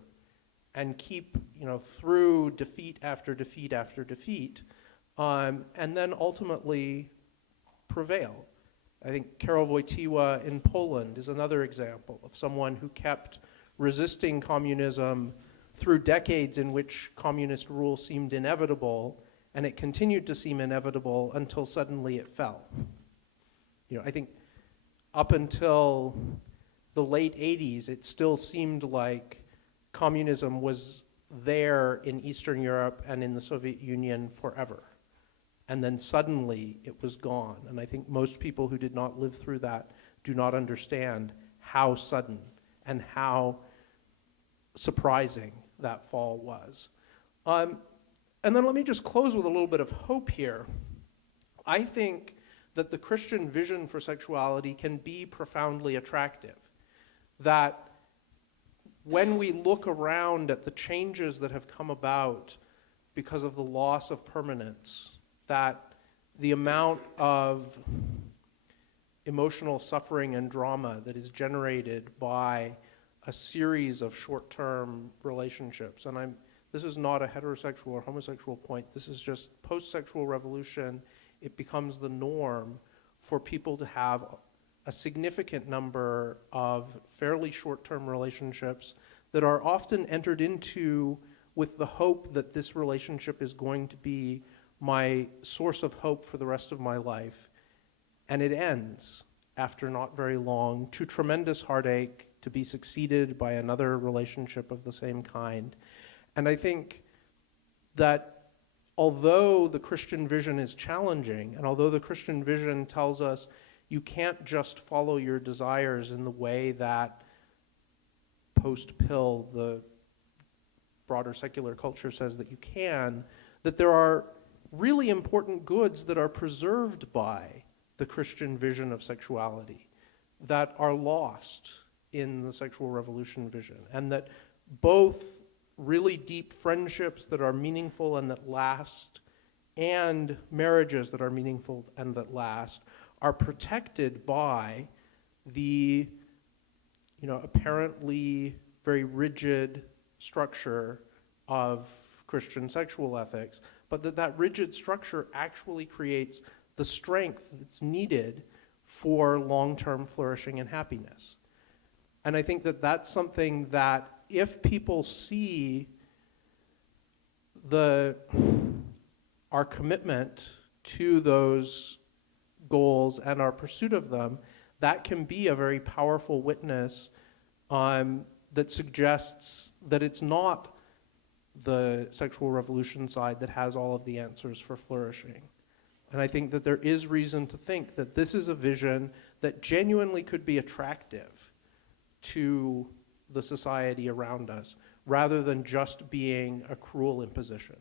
and keep, through defeat after defeat after defeat, and then ultimately prevail. I think Karol Wojtyła in Poland is another example of someone who kept resisting communism through decades in which communist rule seemed inevitable, and it continued to seem inevitable until suddenly it fell. I think up until the late 80s, it still seemed like communism was there in Eastern Europe and in the Soviet Union forever. And then suddenly it was gone. And I think most people who did not live through that do not understand how sudden and how surprising that fall was. And then let me just close with a little bit of hope here. I think that the Christian vision for sexuality can be profoundly attractive. That when we look around at the changes that have come about because of the loss of permanence, that the amount of emotional suffering and drama that is generated by a series of short-term relationships, and this is not a heterosexual or homosexual point, this is just post-sexual revolution, it becomes the norm for people to have a significant number of fairly short-term relationships that are often entered into with the hope that this relationship is going to be my source of hope for the rest of my life. And it ends after not very long, to tremendous heartache, to be succeeded by another relationship of the same kind. And I think that although the Christian vision is challenging, and although the Christian vision tells us you can't just follow your desires in the way that post-pill, the broader secular culture says that you can, that there are really important goods that are preserved by the Christian vision of sexuality that are lost in the sexual revolution vision, and that both really deep friendships that are meaningful and that last, and marriages that are meaningful and that last, are protected by the, apparently very rigid structure of Christian sexual ethics, but that rigid structure actually creates the strength that's needed for long-term flourishing and happiness. And I think that that's something that if people see our commitment to those goals and our pursuit of them, that can be a very powerful witness that suggests that it's not the sexual revolution side that has all of the answers for flourishing. And I think that there is reason to think that this is a vision that genuinely could be attractive to the society around us, rather than just being a cruel imposition.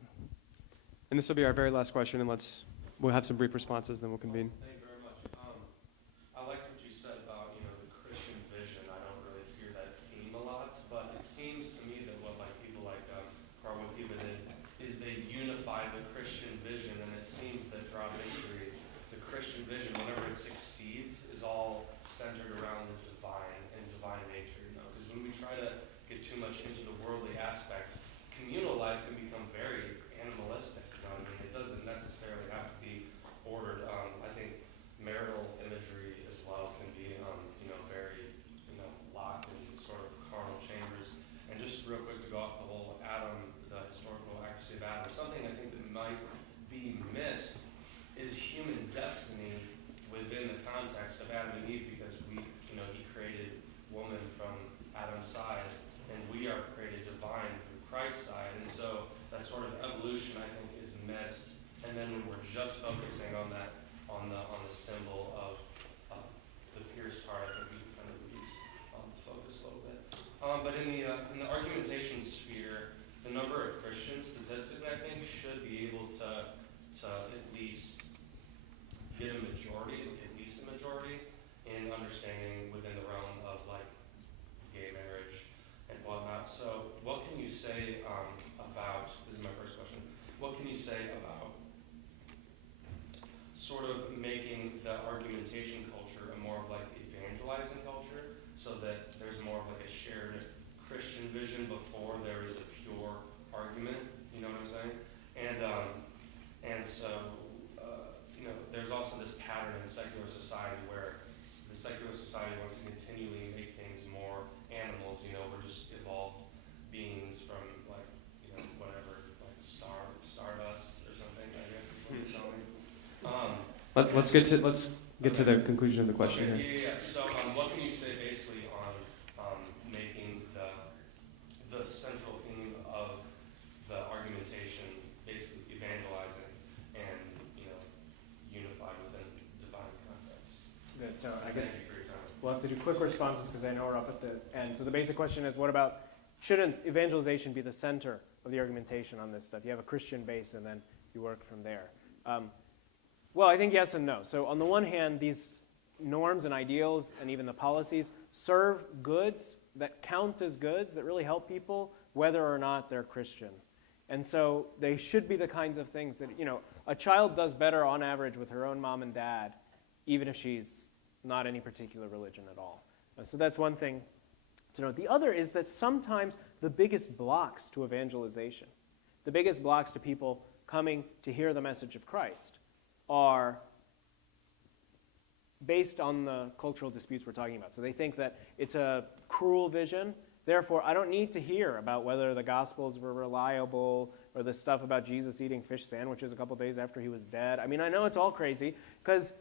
And this will be our very last question, and we'll have some brief responses, then we'll convene. Thank you very much. I liked what you said about, the Christian vision. I don't really hear that theme a lot, but it seems to me that what people like Carl Wojtyla did is they unified the Christian vision, and it seems that throughout history, the Christian vision, whenever it succeeds, is all centered around the divine and divine nature. Because when we try to get too much into the worldly aspect, communal life can become very animalistic. It doesn't necessarily have to be ordered. I think marital imagery as well can be, very, locked in sort of carnal chambers. And just real quick to go off the whole Adam, the historical accuracy of Adam, something I think that might be missed is human destiny within the context of Adam and Eve, because he created woman from Adam's side, and we are created divine through Christ's side. And so that sort of evolution, I think, is missed. And then when we're just focusing on that, on the symbol of the pierced heart, I think we kind of lose the focus a little bit. But in the argumentation sphere, the number of Christians statistically, I think, should be able to at least get a majority in understanding within the realm of gay marriage and whatnot. So what can you say about, this is my first question, what can you say about sort of making the argumentation culture a more of evangelizing culture, so that there's more of a shared Christian vision before there is a pure argument, you know what I'm saying? And so, there's also this pattern in secular society where the secular society wants to continually make things more animals. We're just evolved beings from whatever, stardust or something, I guess is what you're telling me. Let's get to the conclusion of the question here. here. Yeah. So, what can you say basically on making the central theme of the argumentation basically evangelizing and unified within divine context? Good. So I guess Thank you for your time. we'll have to do quick responses because I know we're up at the end. So the basic question is, shouldn't evangelization be the center of the argumentation on this stuff. You have a Christian base, and then you work from there. Well, I think yes and no. So on the one hand, these norms and ideals and even the policies serve goods that count as goods that really help people, whether or not they're Christian. And so they should be the kinds of things that, a child does better on average with her own mom and dad, even if she's not any particular religion at all. So that's one thing to note. The other is that sometimes the biggest blocks to evangelization, the biggest blocks to people coming to hear the message of Christ, are based on the cultural disputes we're talking about. So they think that it's a cruel vision, therefore I don't need to hear about whether the Gospels were reliable or the stuff about Jesus eating fish sandwiches a couple days after he was dead. I mean, I know it's all crazy, because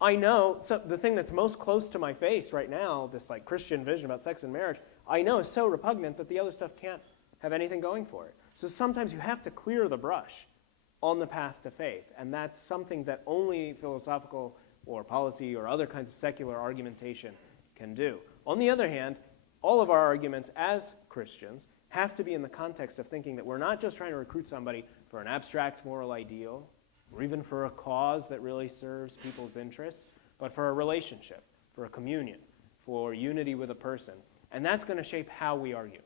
I know the thing that's most close to my face right now, this like Christian vision about sex and marriage, I know is so repugnant that the other stuff can't have anything going for it. So sometimes you have to clear the brush on the path to faith, and that's something that only philosophical or policy or other kinds of secular argumentation can do. On the other hand, all of our arguments as Christians have to be in the context of thinking that we're not just trying to recruit somebody for an abstract moral ideal, or even for a cause that really serves people's interests, but for a relationship, for a communion, for unity with a person. And that's going to shape how we argue.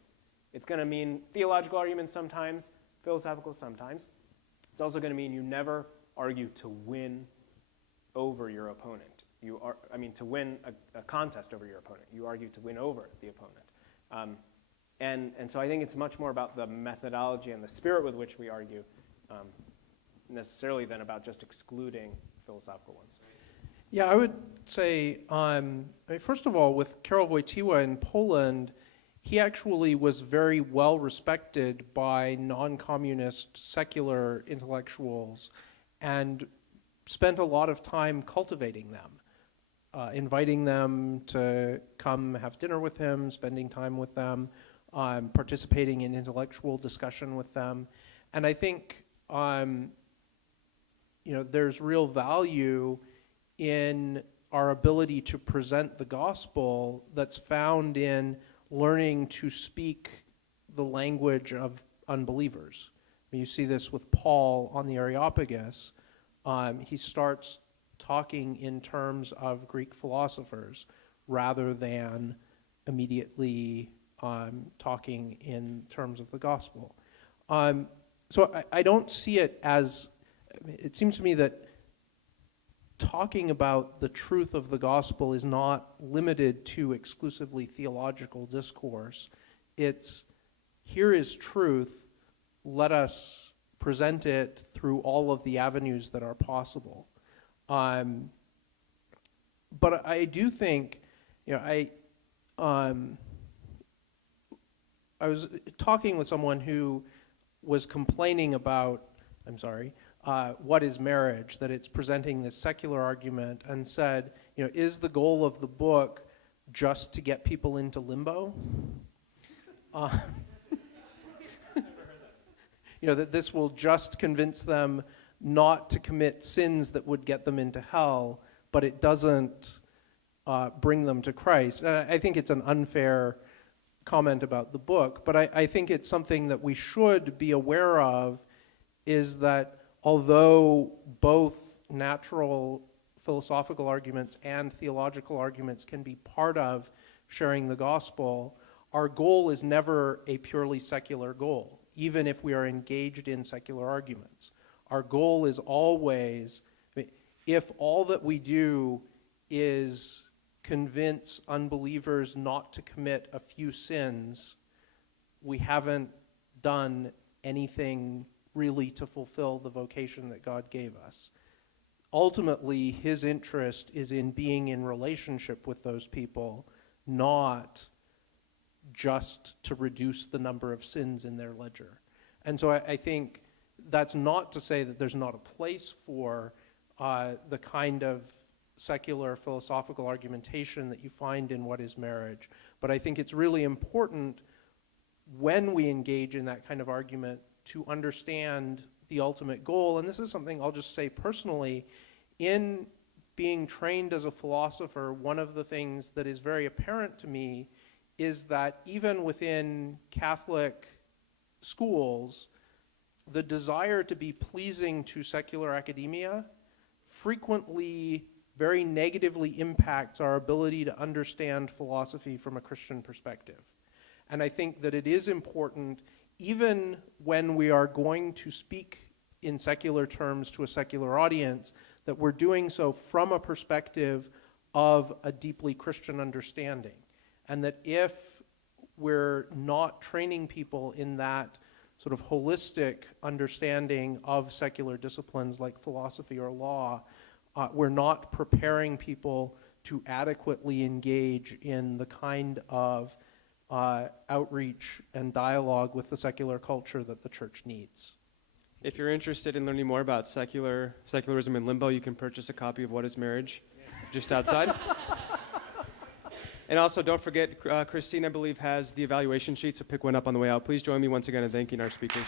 It's going to mean theological arguments sometimes, philosophical sometimes. It's also going to mean you never argue to win over your opponent. To win a contest over your opponent. You argue to win over the opponent. And so I think it's much more about the methodology and the spirit with which we argue necessarily than about just excluding philosophical ones. Yeah, I would say, first of all, with Karol Wojtyła in Poland, he actually was very well respected by non-communist secular intellectuals and spent a lot of time cultivating them, inviting them to come have dinner with him, spending time with them, participating in intellectual discussion with them. And I think there's real value in our ability to present the gospel that's found in learning to speak the language of unbelievers. You see this with Paul on the Areopagus. He starts talking in terms of Greek philosophers rather than immediately talking in terms of the gospel. So I don't see it as, it seems to me that talking about the truth of the gospel is not limited to exclusively theological discourse. It's, here is truth, let us present it through all of the avenues that are possible. But I do think, I was talking with someone who was complaining about, what is marriage, that it's presenting this secular argument, and said, is the goal of the book just to get people into limbo? That this will just convince them not to commit sins that would get them into hell, but it doesn't bring them to Christ. And I think it's an unfair comment about the book, but I think it's something that we should be aware of, is that although both natural philosophical arguments and theological arguments can be part of sharing the gospel, our goal is never a purely secular goal, even if we are engaged in secular arguments. Our goal is always, if all that we do is convince unbelievers not to commit a few sins, we haven't done anything really to fulfill the vocation that God gave us. Ultimately, his interest is in being in relationship with those people, not just to reduce the number of sins in their ledger. And so I think that's not to say that there's not a place for the kind of secular philosophical argumentation that you find in What is Marriage, but I think it's really important when we engage in that kind of argument to understand the ultimate goal. And this is something I'll just say personally. In being trained as a philosopher, one of the things that is very apparent to me is that even within Catholic schools, the desire to be pleasing to secular academia frequently very negatively impacts our ability to understand philosophy from a Christian perspective. And I think that it is important, even when we are going to speak in secular terms to a secular audience, that we're doing so from a perspective of a deeply Christian understanding. And that if we're not training people in that sort of holistic understanding of secular disciplines like philosophy or law, we're not preparing people to adequately engage in the kind of outreach and dialogue with the secular culture that the church needs. If you're interested in learning more about secularism in limbo, you can purchase a copy of What is Marriage just outside. And also, don't forget, Christine, I believe, has the evaluation sheet, so pick one up on the way out. Please join me once again in thanking our speakers.